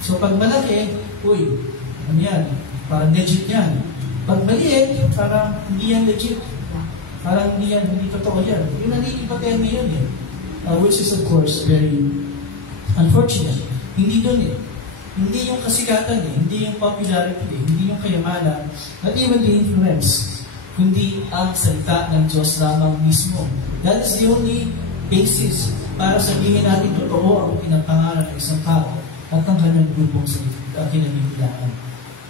So pag malaki, uy, ano yan? Parang legit yan. Pag maliit, parang hindi yan legit. Parang hindi totoo yan. Yung nagiging patayan ngayon which is of course very unfortunate. Hindi doon Hindi yung kasikatan hindi yung popularity hindi yung kayamanan, not even the influence, kundi ang salita ng Diyos lamang mismo. That is the only basis para sabihin natin totoo ang pinapangaral ng isang tao at ang kanyang grupong kinabibilangan.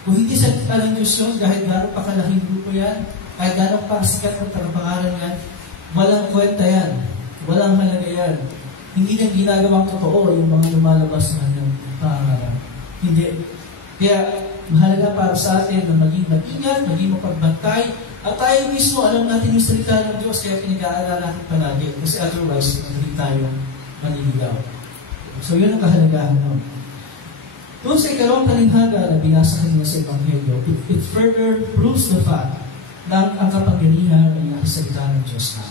Kung hindi salita ng Diyos yun, kahit gano'ng pakalaking grupo yan, kahit gano'ng pasikat ng pinapangaral yan, walang kwenta yan, walang halaga yan. Hindi niyang ginagawang totoo yung mga lumalabas sa kanyang pangaral. Hindi. Kaya, mahalaga para sa atin na maging mag-ingat, maging mapagbantay, at tayo mismo, alam natin yung salita ng Diyos, kaya pinag-aalala natin palagi. Kasi otherwise, hindi tayo maniligaw. So, yun ang kahalagahan nun. Doon sa ikalawang talinhaga na binasa kanina sa Ebanghelyo, it further proves the fact na ang kapangyarihan ay nakasalita ng Diyos na.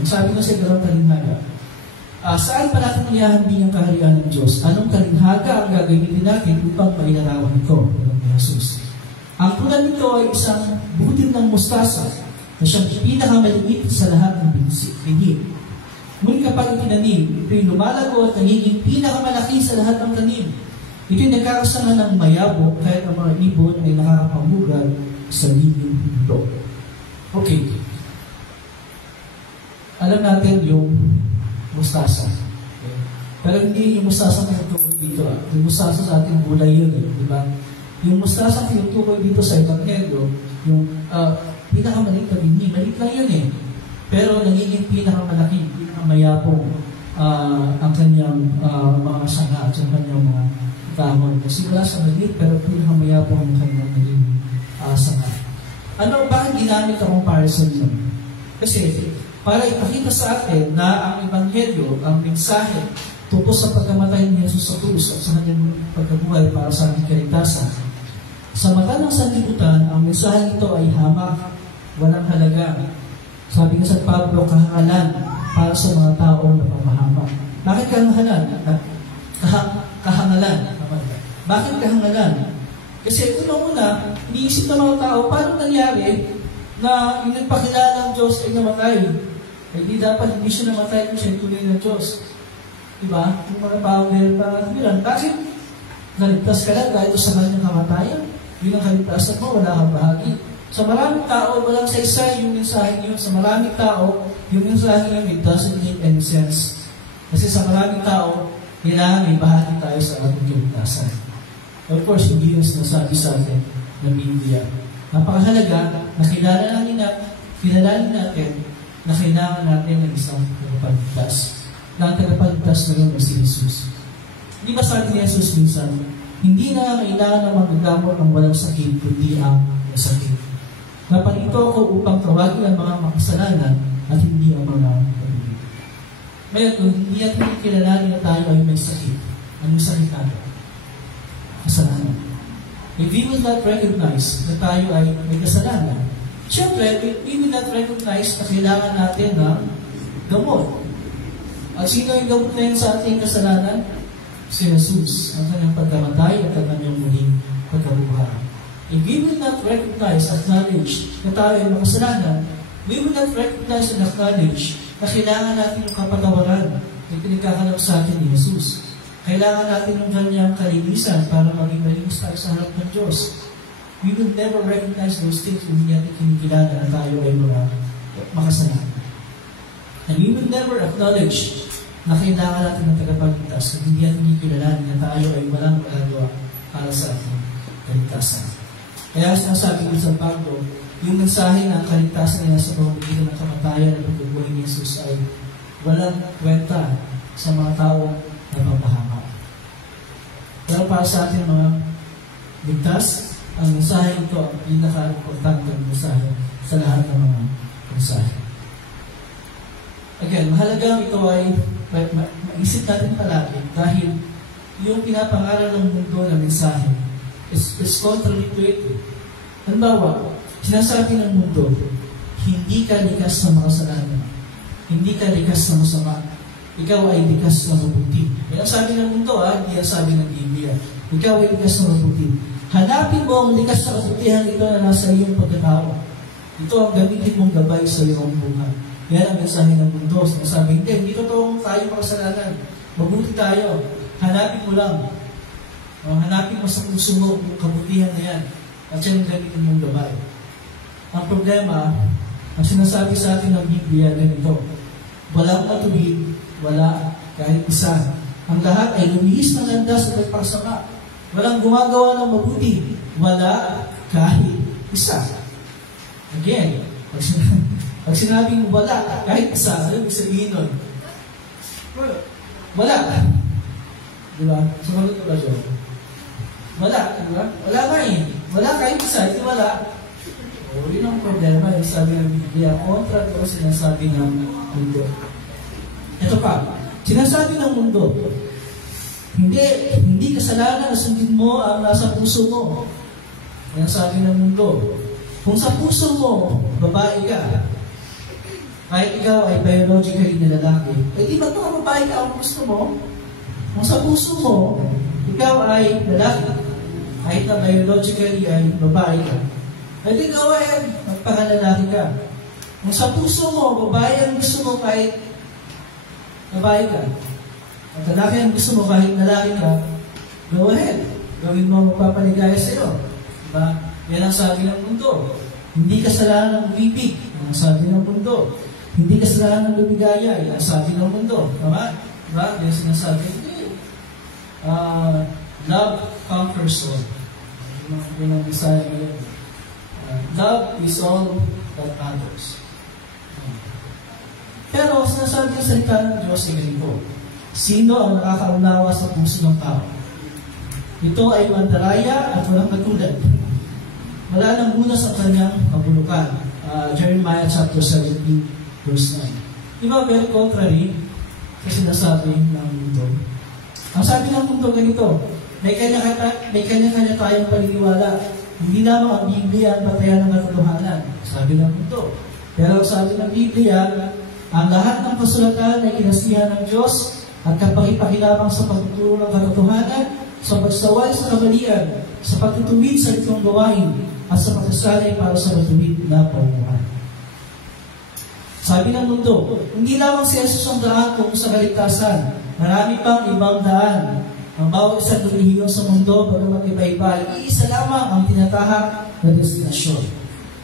Yung sabi ko sa ikalawang talinhaga, saan pa natin iyahambing ang kaharian ng Diyos? Anong talinhaga ang gagamitin natin upang mailarawan ito? Ng Jesus. Ang tulad nito ay isang butil ng mustasa na siyang pinakamaliit sa lahat ng binhi. Ngunit kapag itinanim, ito'y lumalago at nagiging pinakamalaki sa lahat ng tanim. Ito'y nagkakasama ng mayabo kahit ang mga ibon ay nakakapamugal sa linyong ito. Okay. Alam natin yung mustasa. Okay. Pero hindi yung mustasa na tutukoy dito. Yung mustasa sa ating gulay yun. Di ba? Yung mustasa na tutukoy dito sa Ebanghelyo, yung pinakamaliit na binhi. Maliit lang yun Pero nagiging pinakamalaki, pinakamayapong ang kanyang mga sanga at yung kanyang mga dahon. Kasi wala sa maliit, pero pinakamayapong ang kanyang naging sanga. Bakit ginamit ang comparison yun? Kasi para ipakita sa atin na ang Ebanghelyo, ang mensahe tungkol sa pagkamatay ni Jesus sa krus at sa kanyang pagkabuhay para sa ating kaligtasan. Sa mata ng sanlibutan, ang mensahe nito ay hamak, walang halaga. Sabi nga sa Pablo, kahangalan para sa mga taong napamahamak. Bakit kahangalan? Kahangalan. Bakit kahangalan? Kasi unang-una, iniisip ng mga tao, paano nangyari na yung nagpakilala ng Diyos ay namatay? Hindi dapat hindi siya namatay kung siya tuloy ng Diyos. Diba? Yung mga tao meron pa bilang. Bakit? Naligtas ka lang dahil sa kanyang kamatayan. Yun ang kaligtasan mo, wala kang bahagi. Sa maraming tao, walang sa isa yung mensahe yun. Sa maraming tao, yung mensahe yun, it doesn't make any sense. Kasi sa maraming tao, kailangan may bahagi tayo sa ating kaligtasan. Of course, hindi yung sinasabi sa atin ng Biblia. Napakahalaga na kilalanin natin na kailangan natin ng isang tagapagligtas. Na ang tagapagligtas na yun si Jesus. Di ba sabi ni Jesus minsan, hindi na kailangan na magagamot ng walang sakit, kundi ang sakit. Naparito ako upang tawagin ang mga makasalanan at hindi ang mga pag-ibig. Ngayon, kung hindi natin kilalanin na tayo ay may sakit, anong sakit natin? Kasalanan. If we will not recognize na tayo ay may kasalanan, syempre, we will not recognize na kailangan natin ng gamot. At sino yung gamot na yun sa ating kasalanan? Si Jesus, ang kanyang pagkamatay at ang kanyang muling pagkabuhay. If we will not recognize, acknowledge na tayo ay makasalanan, we will not recognize and acknowledge na kailangan natin yung kapatawaran na pinagkakalap sa atin ni Jesus. Kailangan natin yung kanyang kalinisan para maging malinis tayo sa harap ng Diyos. We will never recognize those things kung hindi natin kinikilala na tayo ay mga makasalanan. And we will never acknowledge na kailangan natin ng tagapagligtas kung hindi natin kinikilala na tayo ay walang magagawa para sa ating kaligtasan. Kaya sinasabi ko sa Pablo, yung mensahe ng kaligtasan niya sa pamamagitan ng kamatayan at pagbubuhay ni Jesus ay walang kwenta sa mga tao na mapahama. Pero para sa ating mga ligtas, ang mensahe ito ang pinaka-importanteng mensahe sa lahat ng mga mensahe. Again, mahalagang ito ay maisip natin palagi dahil yung pinapangaral ng mundo na mensahe is contrary to it. Halimbawa, sinasabi ng mundo, hindi ka likas sa makasalanan. Hindi ka likas sa masama. Ikaw ay likas na mabuti. Yan ang sabi ng mundo, hindi ang sabi ng Biblia. Ikaw ay likas na mabuti. Hanapin mo ang likas na kabutihan ito na nasa iyong pagkatao. Ito ang gamitin mong gabay sa iyong buhay. Yan ang mensahe ng mundo. Sinasabi, hindi totoong tayo makasalanan. Mabuti tayo. Hanapin mo lang. Hanapin mo sa puso mo yung kabutihan na yan. At yan ang gamitin mong gabay. Ang problema, ang sinasabi sa atin ng Biblia, ganito. Walang matuwid, wala kahit isa. Ang lahat ay lumihis ng landas at nagparsama. Walang gumagawa ng mabuti, wala kahit isa. Again, pag sinabing wala kahit isa, ano yung sabihin nun? Wala. Diba? Sumunod ko ba siya? Wala. Diba? Wala nga eh. Wala kahit isa. Ito wala. O, yun ang problema. Yung sabi ng Biblia, kontra ko sinasabi ng mundo. Ito pa. Sinasabi ng mundo, hindi kasalanan na sundin mo ang nasa puso mo. Yan sabi ng mundo. Kung sa puso mo, babae ka, kahit ikaw ay biologically na lalaki, di ba ito babae ka ang gusto mo? Kung sa puso mo, ikaw ay lalaki, kahit na biologically ay babae ka, di ikaw ay magpakalalaki ka. Kung sa puso mo, babae ang gusto mo kahit babae ka, at lalaki ang gusto mo kahit lalaki ka, go ahead. Gawin mo ang magpapaligaya sa iyo. Diba? Yan ang sabi ng mundo. Hindi kasalanan ng ibig. Yan ang sabi ng mundo. Hindi kasalanan ng lumigaya. Yan ang sabi ng mundo. Tama? Diba? Yan sinasabi. Love conquers all. Yan ang Bisaya ngayon. Love is all that matters. Pero sinasabi ng salita ng Diyos ay ganito. Sino ang nakakaunawa sa puso ng tao? Ito ay mandaraya at walang katulad. Wala nang muna sa kanyang kabulukan. Jeremiah chapter 17, verse 9. Diba very contrary sa sinasabi ng mundo? Ang sabi ng mundo ganito, may kanya-kanya tayong paniniwala. Hindi lamang ang Biblia ang batayan ng katotohanan. Sabi ng mundo. Pero sabi ng Biblia, ang lahat ng kasulatan ay kinasihan ng Diyos at kapag-ipakilamang sa pagtuturo ng katotohanan, sa pagsaway sa kamalian, sa pagtutuwid sa itong gawain, at sa pagsasanay para sa matuwid na pamumuhay. Sabi ng mundo, hindi lamang si Jesus ang daan kung sa kaligtasan. Marami pang ibang daan. Ang bawat isang relihiyon sa mundo, bagamat iba-iba, iisa lamang ang tinatahak na destinasyon.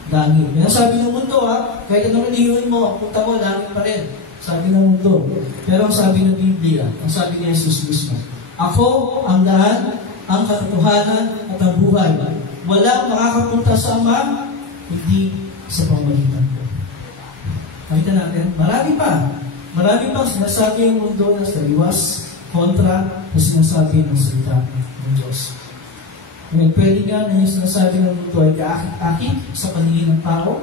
Langit. Yan ang sabi ng mundo, kahit anong relihiyon mo, ang punta mo, langit pa rin. Sabi ng mundo. Pero ang sabi ng Biblia, ang sabi ni Jesus mismo, ako ang daan, ang katotohanan at ang buhay. Walang makakapunta sa Ama, hindi sa pamamagitan ko. Nakita natin, marami pang sinasabi ng mundo na taliwas, kontra na sinasabi ng salita ng Diyos. Ngayon, pwede nga na yung sinasabi ng mundo ay kaakit-akit sa paningin ng tao,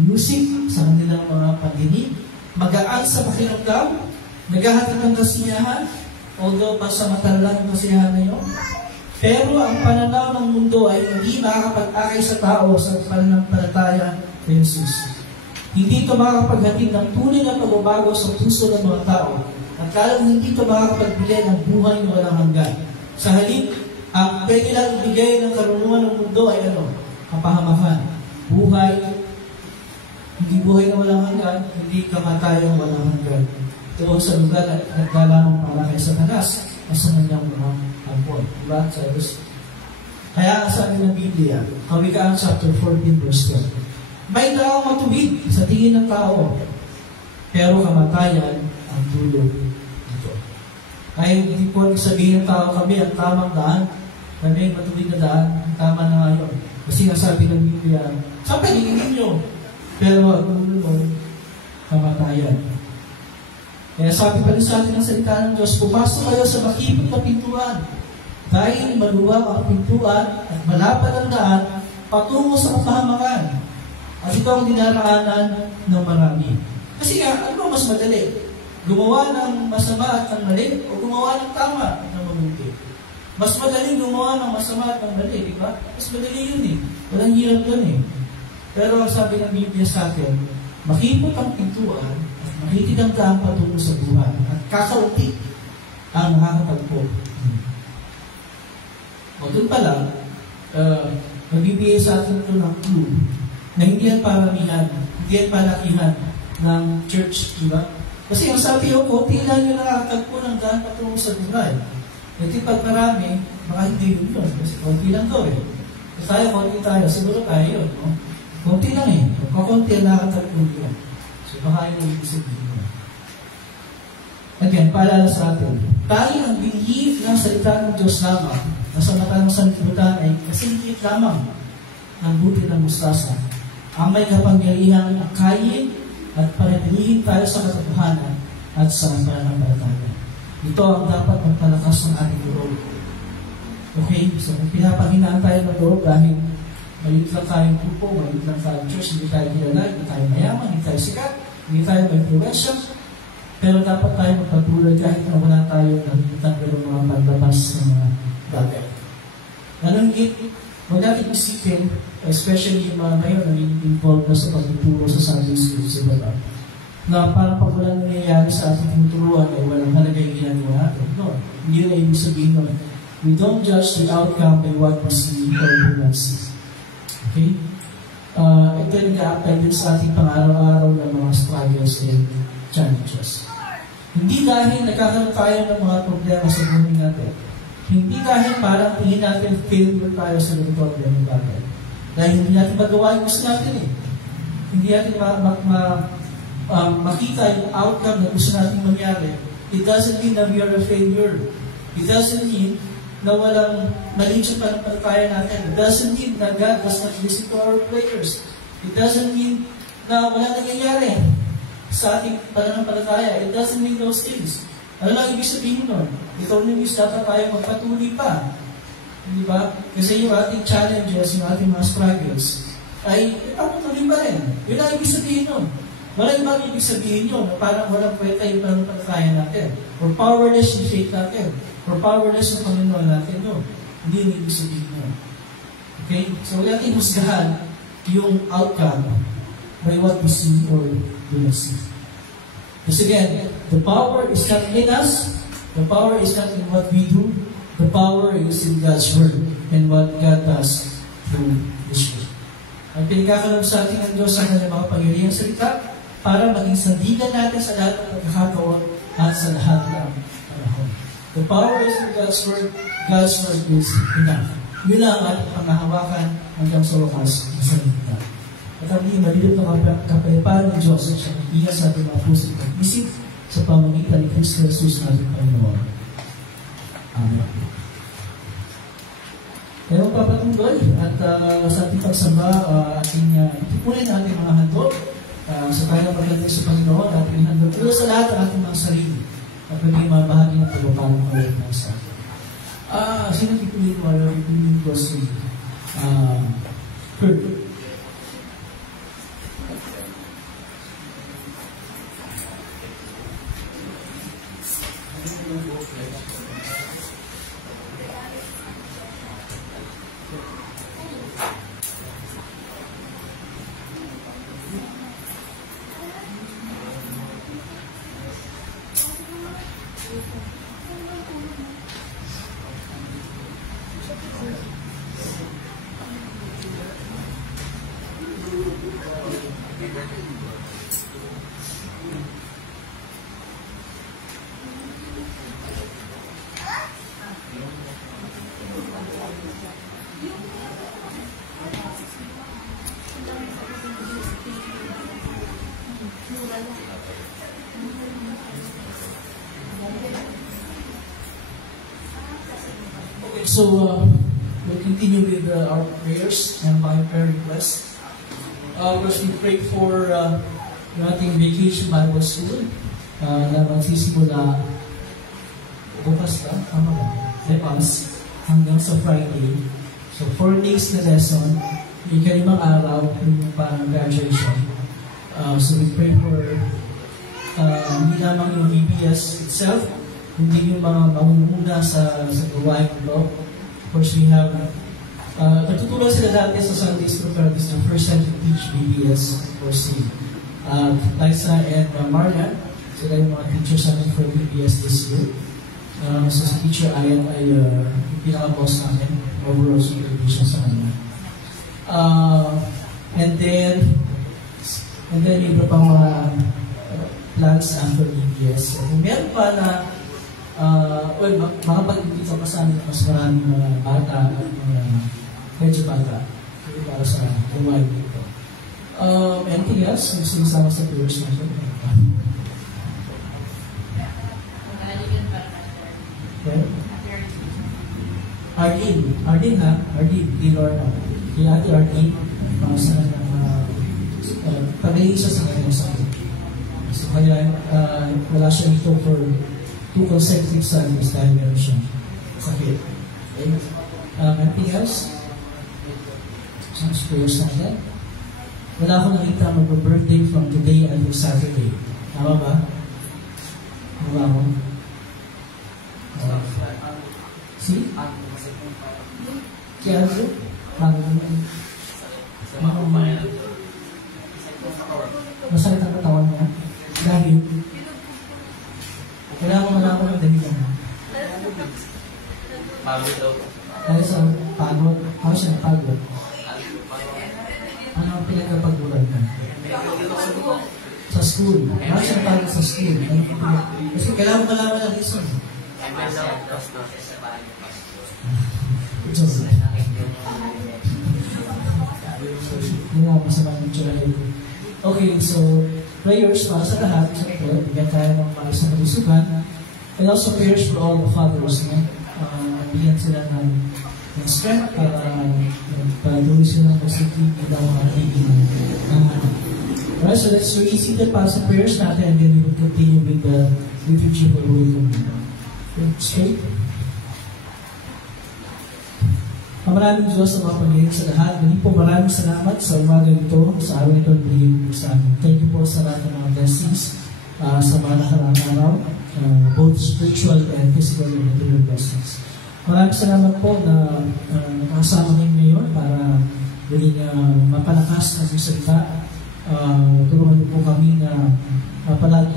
music sa kanilang mga pandinig, magaan sa pakiramdam, naghahatid ng kasiyahan, although pasamantala lang yung kasiyahan na yun. Pero ang pananaw ng mundo ay hindi makakapag-akay sa tao sa pananampalataya kay Jesus. Hindi ito makakapaghatid ng tunay na pagbabago sa puso ng mga tao. At lalong hindi ito makakapagbigay ng buhay na walang hanggan. Sa halip, ang pwede lang ibigay ng karunungan ng mundo ay kapahamakan. Buhay, hindi buhay na walang hanggan, hindi kamatayan na walang hanggan. Ito sa lugar na naglalamang para kay Satanas at sa kanyang mga ampon. Diba? Kaya sabi ng Biblia, Kawikaan chapter 14 verse 12, may daang matuwid sa tingin ng tao, pero kamatayan ang dulo nito. Ay hindi po sabihin ng tao kami ang tamang daan, kami ang matuwid na daan, ang tama na ngayon. Kasi nasabi ng Biblia, sa paningin nyo, pero ang dulo kamatayan. Kaya sabi pa rin sa atin ng salita ng Diyos, pumasok kayo sa makipot na pintuan, dahil maluwag ang pintuan at malapad ang daan patungo sa kapahamakan. At ito ang dinaraanan ng marami. Kasi nga, ano ba mas madali? Gumawa ng masama at ng mali o gumawa ng tama at ng mabuti? Mas madali gumawa ng masama at ng mali, di ba? Mas madali yun eh. Walang hirap yun eh. Pero ang sabi ng Biblia sa atin, makipot ang pintuan at makitid ang daan patungo sa buhay at kakaunti ang nakakatagpo. O doon pa lang, magbibigay sa atin ito ng clue na hindi yan paramihan, hindi yan palakihan ng church, di ba? Kasi ang sabi ko, konti lang yung nakakatagpo ng daan patungo sa buhay. Kasi pag marami, baka hindi yun yun. Kasi konti lang to eh. Kasi tayo, konti tayo. Siguro tayo yun. No? Konti lang eh. Kakunti ang nakakatagpo yun. So baka yun ang ibig sabihin. Again, paalala sa atin. Tayo ang believe ng salita ng Diyos lamang na sa mata ng sanlibutan ay kasingkit lamang ng buti ng mustasa. Ang may kapangyarihan akayin at panatilihin tayo sa katotohanan at sa pananampalataya. Ito ang dapat magpalakas ng ating loob. Okay? So, kung pinapahinaan tayo ng loob dahil maliit lang tayong grupo, maliit lang tayong church, hindi tayo kilala, hindi tayo mayaman, hindi tayo sikat, hindi tayo ma-influensya, pero dapat tayo magpatuloy kahit na wala tayo nakikita ng mga paglabas ng mga bagay. Ganun huwag natin isipin, especially yung mga ngayon na involved na sa pagtuturo sa Sunday School sa baba, na parang pag walang nangyayari sa ating tinuturuan ay walang halaga yung ginagawa natin. No, hindi na ibig sabihin nun. We don't judge the outcome by what we see or do not see. Okay? Ito yung nag-a-apply din sa ating pang-araw-araw ng mga struggles and challenges. Hindi dahil nagkakaroon tayo ng mga problema sa buhay natin. Hindi dahil parang tingin natin failure tayo sa ganito at ganito bagay. Dahil hindi natin magawa yung gusto natin eh. Hindi natin makita yung outcome na gusto natin mangyari. It doesn't mean that we are a failure. It doesn't mean na walang maliit yung panampalataya natin. It doesn't mean na God does not listen to our prayers. It doesn't mean na wala nangyayari sa ating pananampalataya. It doesn't mean those things. Ano lang ibig sabihin nun? Ito means dapat tayo magpatuloy pa. Di ba? Kasi yung ating challenges, yung ating mga struggles, ay ipapatuloy pa rin. Yun ang ibig sabihin nun. Wala ibang ibig sabihin yun na parang walang pwede yung pananampalataya natin. Or powerless yung faith natin. Or powerless yung Panginoon natin. No. Hindi yung ibig sabihin nun. Okay? So, wala natin husgahan yung outcome by what we see or do not see. Because again, the power is not in us. The power is not in what we do. The power is in God's Word and what God does through His Word. Ang pinagkakaroon sa ating ng Diyos ang kanyang mga pangyarihang salita para maging sandigan natin sa lahat ng pagkakataon at sa lahat ng panahon. The power is in God's Word. God's Word is enough. Yun lang ang ating pangahawakan hanggang sa wakas ng salita. At ang malilip na kapayapaan ng Diyos siya nakikiya sa ating mga puso at isip sa pamamagitan ni Kristo Jesus na ating Panginoon. Amen. Kaya magpapatuloy at sa ating pagsamba, itipunin ang ating mga handog sa tayo pagdating sa Panginoon at ating handog pero sa lahat ng ating mga sarili at maging mga bahagi ng pagpapalong ulit ng sa atin. Sino tipunin mo? Tipunin ko si Kurt. So, we'll continue with our prayers and my prayer request. First, we pray for yung ating vacation Bible school na magsisimula bukas na, tama ba? Bukas, hanggang sa Friday. So, 4 days na lesson, yung kalimang araw, yung parang graduation. So, we pray for hindi lamang yung VBS itself, hindi yung mga mamumuna sa gawain ito. Of course, we have natutulong sila dati sa Sundays Preparedness the first time to teach BBS for C. Liza and Maria, sila yung mga teachers namin for BBS this year. So si Teacher Ayan ay yung pinaka-boss namin, overall supervision sa kanya. And then yung iba pang mga plans after BBS. So, kung meron pa na makapag-ibig pa sa amin mas maraming mga bata at mga medyo bata para sa gawain dito. Anything else? Gusto nisama sa prayers natin? Arlene ha? Arlene, di Lorna. Kaya ate Arlene, sa pagayin siya sa kanyang sakit. So kaya wala siya dito for 2 consecutive Sundays dahil meron siyang sakit. Okay? Anything else? Some prayers natin. Wala akong nakita mag-birthday from today until Saturday. Tama ba? Wala ako. See? Kaya ano? Masakit ang katawan niya. Dahil kailangan mo malaman ng dahilan. Pagod daw. Dahil sa pagod, ako siya pagod. Ano ang pinagkapagulan na? Sa school. Ako siya pagod sa school. Kasi kailangan mo malaman ng reason. Okay, so prayers para sa lahat. Siyempre, bigyan tayo ng para sa kalusugan. And also prayers for all the fathers. Bigyan sila ng strength para tuloy sila ng positive bilang mga ibig. Alright, so let's really see that para sa prayers natin and then we will continue with the liturgy for Holy Communion. Straight. Maraming Diyos sa mga pagiging sa lahat. Muli po maraming salamat sa umaga ito, sa araw ito, bigyan po sa amin. Thank you po sa lahat ng mga blessings sa mga nakaraang araw, both spiritual and physical and material blessings. Maraming salamat po na nakasama kayo ngayon para muling mapalakas ang salita. Tulungan niyo po kami na palagi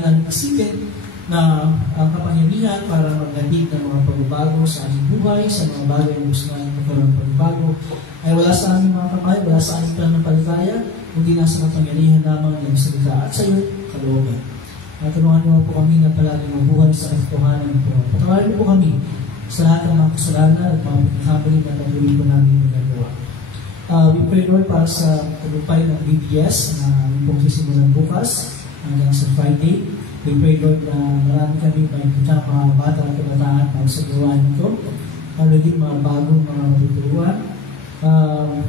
namin isipin na ang kapangyarihan para maghatid ng mga pagbabago sa aming buhay, sa mga bagay na gusto namin magkaroon ng pagbabago, ay wala sa aming mga kamay, wala sa aming pananampalataya, kundi nasa kapangyarihan lamang ng salita at sa iyo kalooban. At tulungan niyo po kami na palagi mabuhay sa katotohanan po. Patawarin niyo po kami sa lahat ng mga kasalanan at mga pagkakamali na patuloy po namin ginagawa. We pray, Lord, para sa tagumpay ng BBS na pong sisimulan bukas hanggang sa Friday. We pray, Lord, na marami kami makikita mga bata at kabataan para sa gawain ito. Malaging mga bagong mga matuturuan.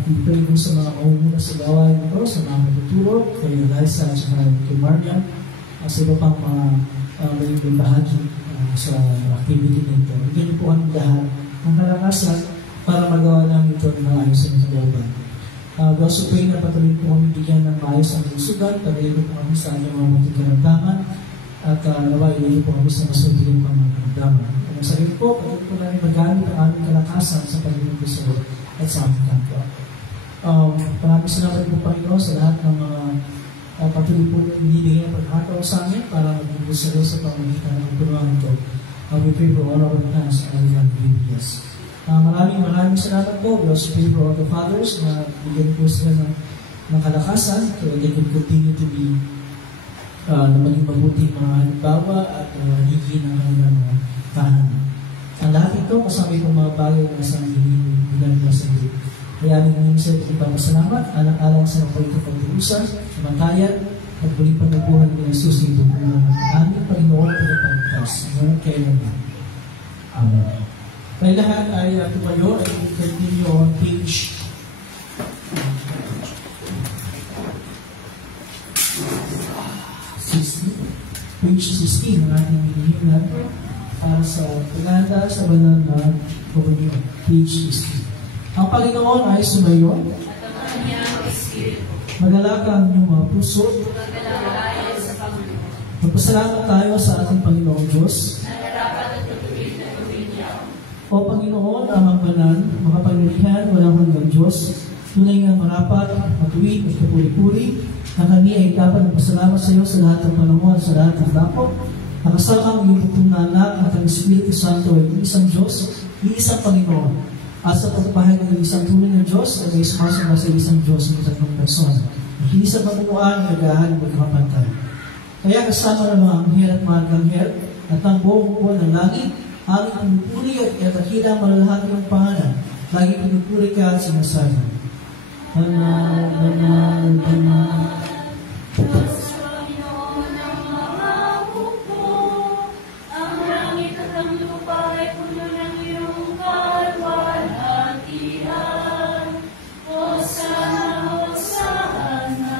We pray po sa mga maumuna sa gawain ito, sa mga matuturo, kay Eliza at kay Mariam, sa iba pang mga magiging bahagi sa activity nito. Bigyan niyo po kami lahat ng kalakasan para magawa namin ito ng maayos sa kalooban. We also pray na patuloy po kami bigyan ng maayos ang lusugan, patuloy po kami sa aming mga matikaramdaman, at naway niyo po kami sa masubiling pang mga karamdaman. At sa iyo po, patuloy po namin magamit ang aming kalakasan sa pagiging gusto at sa aming kapwa. Maraming salamat po Panginoon sa lahat ng mga patuloy po binibigay ng pagkakataon sa amin para maging gusto sa pamamagitan ng pagtulungan ito. We pray for all our plans and all our BBS. Maraming salamat po. We also pray for all the fathers na bigyan po sila ng kalakasan so they can continue to be na maging mabuting mga halimbawa at higin ng kanilang tahanan. Ang lahat ito kasama itong mga bagay na sa bilang sa Diyos. Kaya aming minsan ipapasalamat alang-alang sa mga ito pag-uusap, samantayan, at muling pagnabuhan ng Jesus ng aming Panginoon at Pagkakas. Ngayon kailanman. Amen. Kaya lahat ay tumayo ay continue on page 16 ng ating hinihilan para sa paganda sa banal na komunyon. Page 16. Ang Panginoon ay sumayo at ang kanyang espiritu. Magalaka ang inyong mga puso. Magalakayan sa Panginoon. Magpasalamat tayo sa ating Panginoong Diyos. Na narapat at tutuloy na gawin niya. O Panginoon, amang banal, makapangyarihan, walang hanggang Diyos, tunay nga marapat, matuwid at kapuri-puri, na kami ay dapat magpasalamat sa iyo sa lahat ng panahon, sa lahat ng dapot, nakasama ang iyong butong na anak at ang Espiritu Santo ay isang Diyos, isang Panginoon, at sa pagpapahayag ng isang tunay na Diyos ay may sumasama sa isang Diyos ng tatlong persona. Hindi sa pagmumuhaan, nagahan, magkakapantay. Kaya kasama ng mga anghel at mga anghel at ang buong buwan ng langit, aming pinupuri at itatila ang malalahati ng pangalan. Lagi pinupuri ka at sinasabi. Banal, banal, banal. Diyos Panginoon ng mga hukbo, ang langit at ang lupa ay puno ng iyong kalwalhatian. Hosana, Hosana,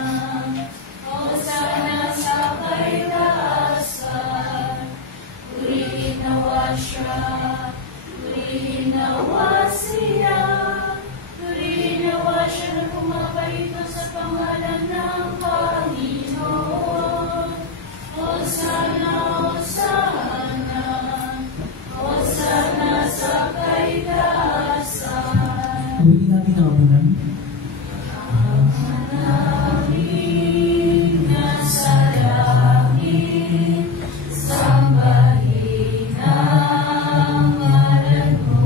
Hosana sa kaitaasan. Purihin nawa siya, purihin nawa siya, purihin nawa siya na pumapaito sa pangalan ng Panginoon. Hosana, Hosana, Hosana sa kaitaasan. Ulitin natin ang abunan. Namin nasa langit, sambahin ang ngalan mo.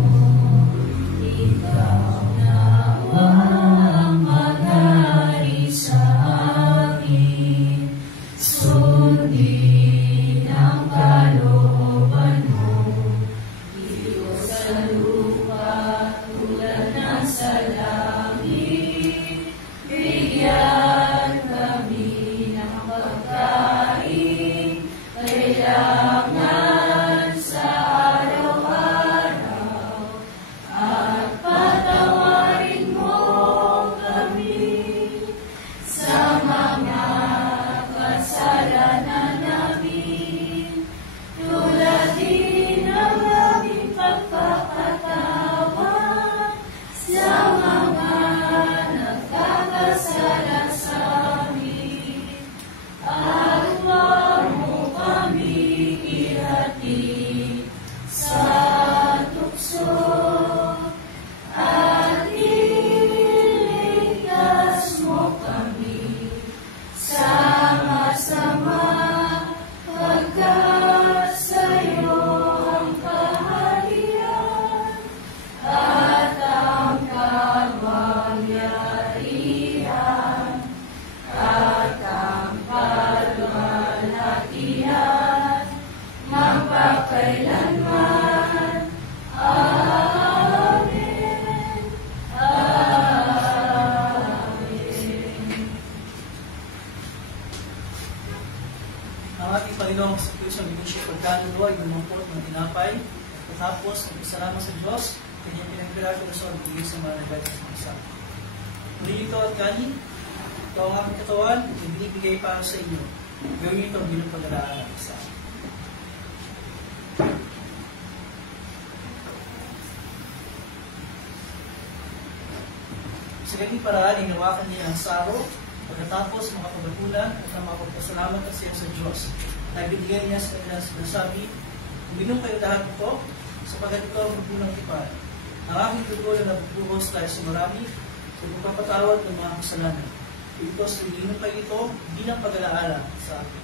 Ikaw nawa ang maghari sa amin. Sundin ang kalooban mo. Diyos sa lupa, tulad ng sa langit. Bigyan kami ng pagkain, kailangan sa araw-araw. At patawarin mo kami sa mga kasalanan namin, tulad din ng aming pagpapatawad sa mga nagkakasala sa amin. At huwag mo kami magpakailanman. Amen. Amen. Ang ating Panginoong Kristo ang binisyo pagkaluluwa ay bumumpot ng tinapay. Tapos, nagpasalamat sa Diyos, kanyang pinagpirado sa bigay sa mga nagbayad sa isa. Muli ito at kanin, ito ang aking katawan, ibinibigay para sa inyo. Gawin ito bilang pag-alala sa akin. Sa ganitong paraan, hinawakan niya ang saro, pagkatapos makapagpunan at mapagpasalamat kasi sa Diyos. Nagbibigay niya sa kanila sinasabi, uminom kayo lahat ito, sapagkat ito ang magbulang tipan. Ang aking dugo na nabubuhos tayo sa marami, sa pagpapatawad ng mga kasalanan. Ito, inom kayo ito bilang pag-alaala sa akin.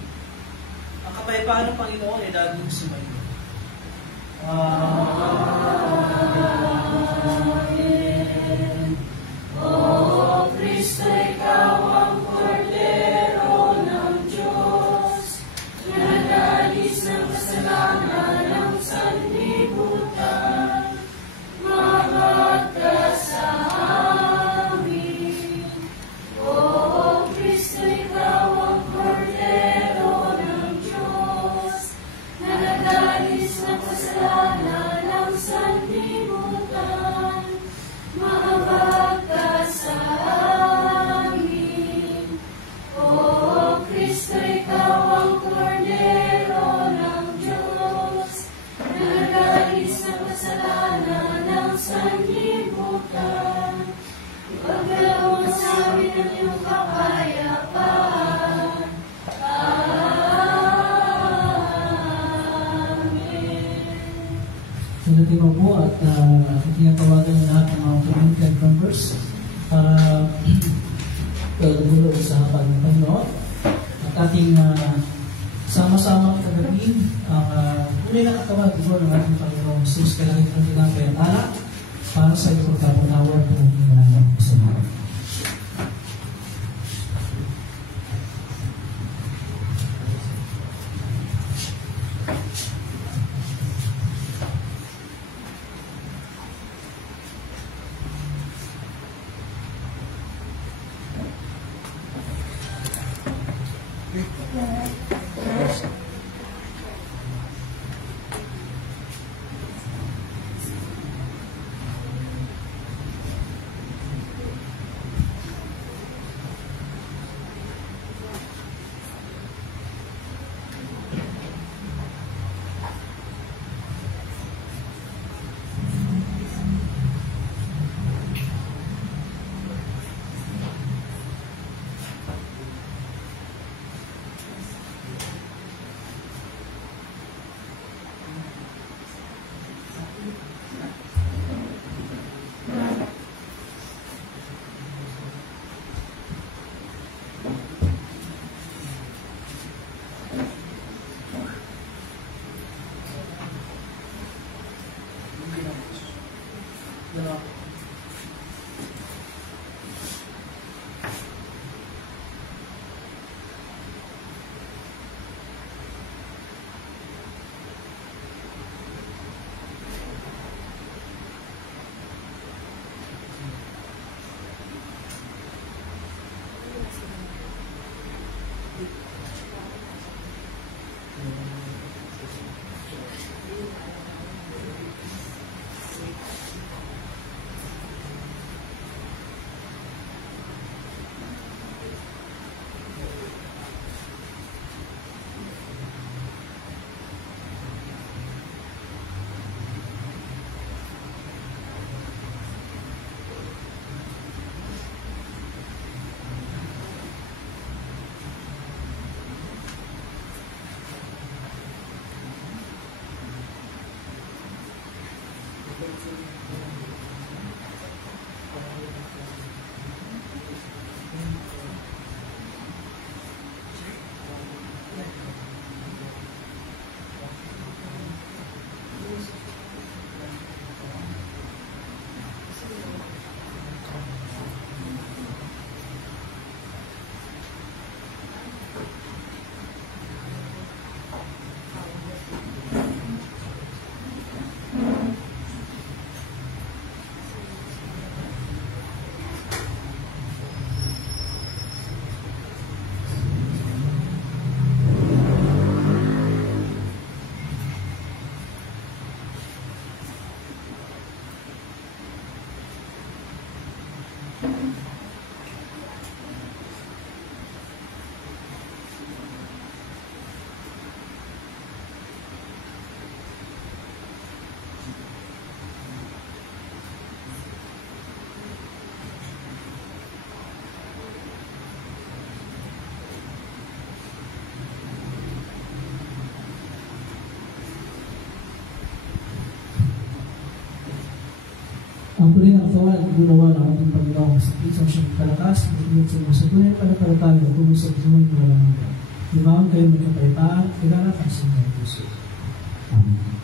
Ang kapayapaan ng Panginoon ay laging sumayo. Amen. O Kristo, ikaw ang Kordero ng Diyos, na naalis ng kasalanan ng sanlibutan. Mamat ka sa amin. O Kristo, ikaw ang Kordero ng Diyos, na naalis ng kasalanan ng sanlibutan. Mahabag ka sa amin. O Kristo, ikaw ang Kordero ng Diyos, na nagalis ng kasalanan ng sanlibutan. Ipagkaloob mo sa amin ang iyong kapayapaan. Amen. Sundatin mo po at tinatawagan ng lahat ng mga community members para pagbulo sa hapag ng Panginoon. At ating sama-sama kagabi ang kulay na katawan ng ating Panginoong Jesus, kaya itong tinapay at alak para sa iyong pagkapunawad ng mga kasalanan. Ang tunay na katawan at gunawa ng ating Panginoon sa Kristo ang siyang kalakas, at sa tunay na panampalataya at tumusok sa mga walang hanggan. Limahan kayo may kapayapaan at kailangan ang sa mga puso. Amen.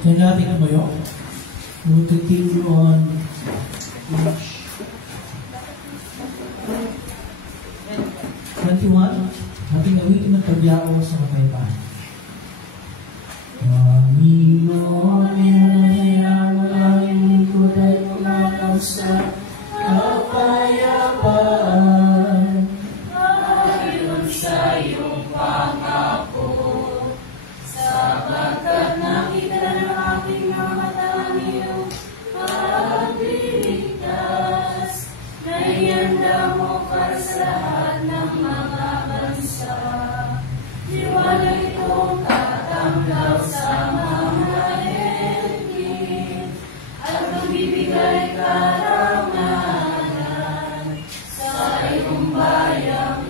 Kaya natin na bayo. We'll continue on page 21. Ating gawin ng pagyao sa kapayapaan. Panginoon, inayang ang lingkod at kumakaw sa kapayapaan. Ayon sa iyong pangako, sapagkat nakita ng aking mga mata ang iyong pagliligtas, na ihanda mo para sa lahat ng mga bansa. Diwala itong tatanglaw sa mga hengkit, at magbibigay karangalan sa iyong bayang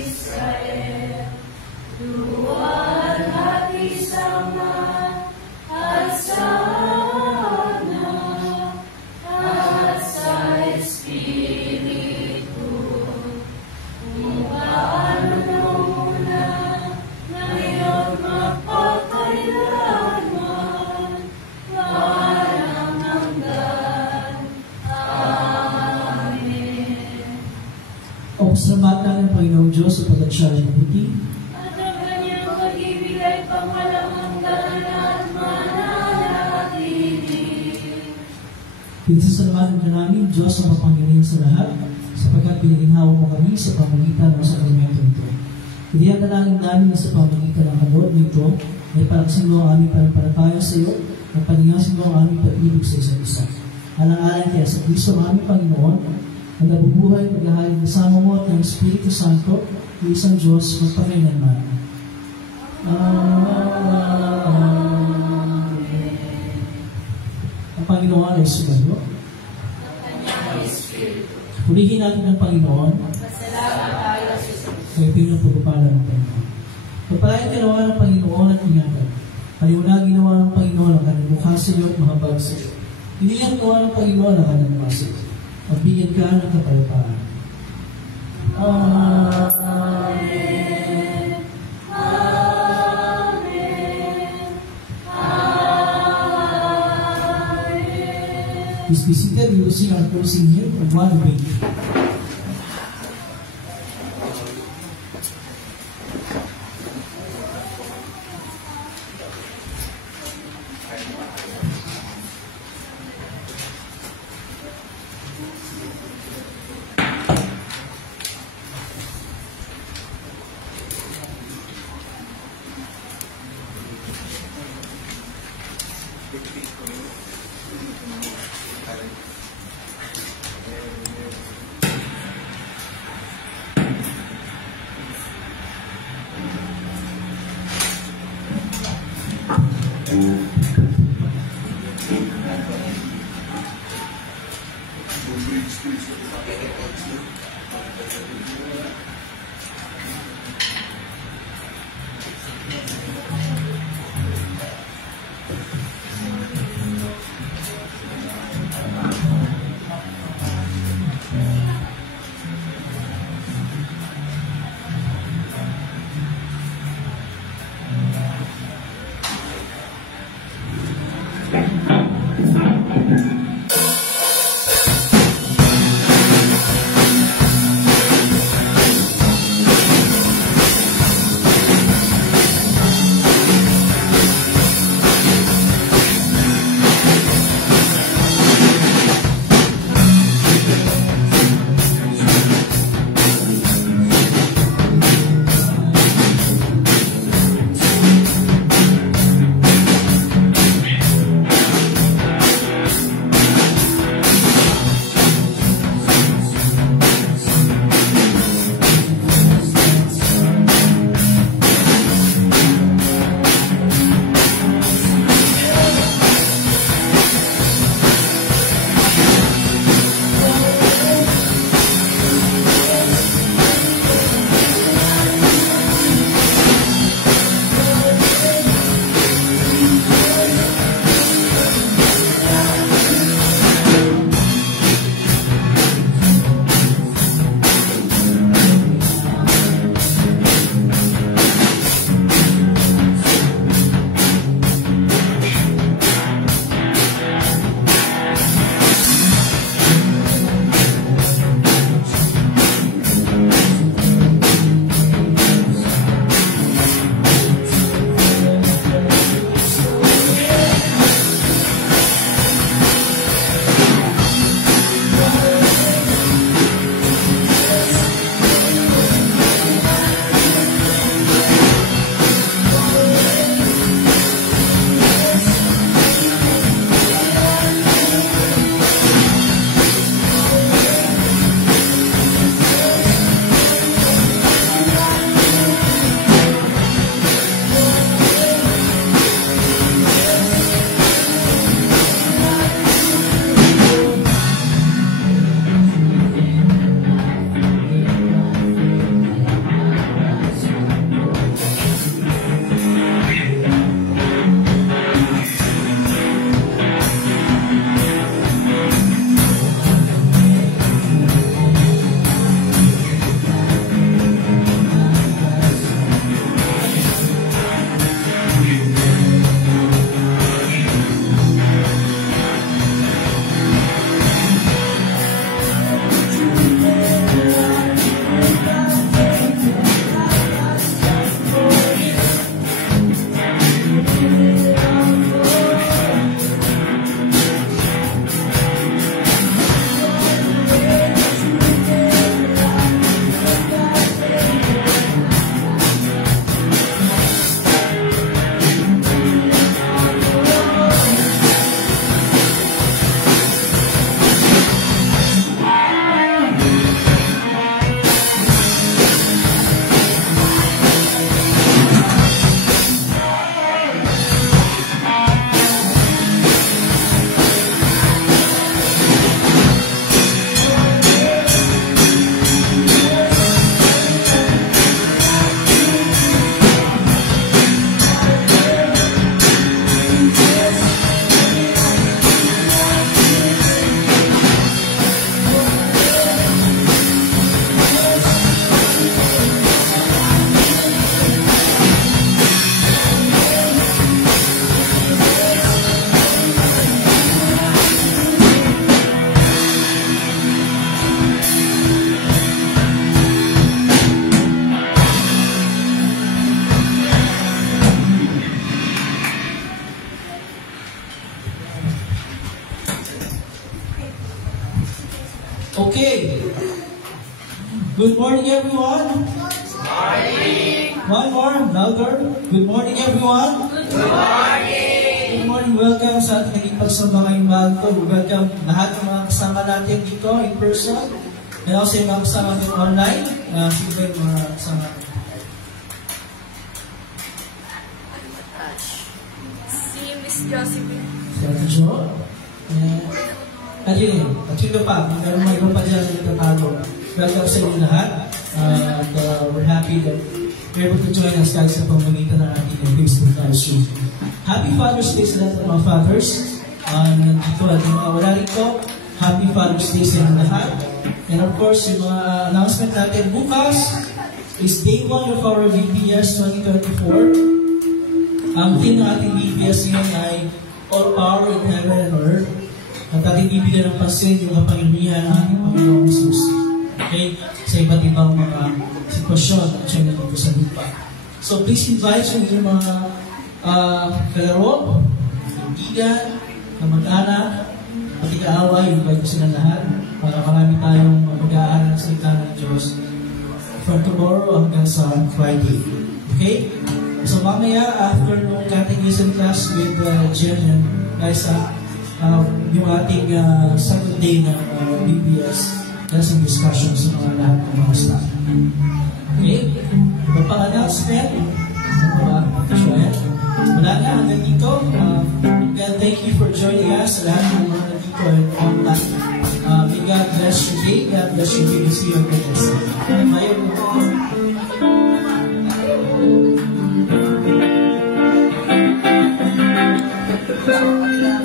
Israel. Luwal at isama at sa anak at sa Espiritu, kung paano noon na ngayon mapagkailanman, walang hanggan. Amen. O pasalamatan ng Panginoong Diyos sa pagkatsya ng mabuti. At ang kanyang pag-ibig ay pangwalang hanggan at mananatili. Pinasasalamatan ka namin, Diyos ang mapangyarihan sa lahat, sapagkat piniginhawa mo kami sa pamagitan ng sakramento nito. Inihatanangin namin na sa pamagitan ng kaloob nito ay palaksin mo ang aming panampalataya sa iyo at paningasin mo ang aming pag-ibig sa isa't isa. Alang-alang kaya sa Kristo ang aming Panginoon, ang nabubuhay paghahalin kasama mo at ng Espiritu Santo, isang Diyos magpakailanman. Amen. Ang Panginoon ay sumayo. Pulihin natin ang Panginoon. Pasalamat tayo sa Diyos. Sa ipinong pagpapala ng Panginoon. Pagpalain ginawa ng Panginoon at ingatan. Paliwanag ginawa ng Panginoon ang kanyang mukha sa iyo at mahabag sa iyo. Iniyan gawa ng Panginoon ang kanyang mukha sa iyo. Magbigyan ka ng kapayapaan. Amen. Amen. Amen. Please be seated. We will sing our closing hymn of 120. Okay. Good morning, everyone. Morning. One more, louder. Good morning, everyone. Good morning! Good morning. Welcome sa ating naging pagsamba ngayong bago. Welcome lahat ng mga kasama natin dito in person. And also yung mga kasama natin online. Sino yung mga kasama natin? Si Miss Josephine. Si Ate Jo. At yun, at yun pa, meron mga iba pa dyan na tatago. Welcome sa inyo lahat. And we're happy that you're able to join us guys sa pamamagitan ng ating Facebook live stream. Happy Father's Day sa lahat ng mga fathers. Nandito at yung mga wala rito, Happy Father's Day sa inyo lahat. And of course, yung mga announcement natin bukas is day 1 of our VBS 2024. Ang theme ng ating VBS ngayon ay All Power in Heaven and Earth. At ating bibigyan ng pansin yung kapangyarihan ng ating Panginoong Jesus. Okay? Sa iba't ibang mga sitwasyon at siya nandito sa lupa. So please invite yung mga kalaro, kaibigan, kamag-anak, pati kaaway, invite ko sila lahat para marami tayong mag-aaral ng salita ng Diyos from tomorrow hanggang sa Friday. Okay? So mamaya, after nung catechism class with Jen and Liza, yung ating second day ng BBS, there's some discussion sa mga lahat ng mga staff. Okay? Iba pang announcement? Ano ba? Wala na, hanggang dito. Again, thank you for joining us sa lahat ng mga nandito and online. May God bless you day. God bless you day. See you again next time. Bye everyone.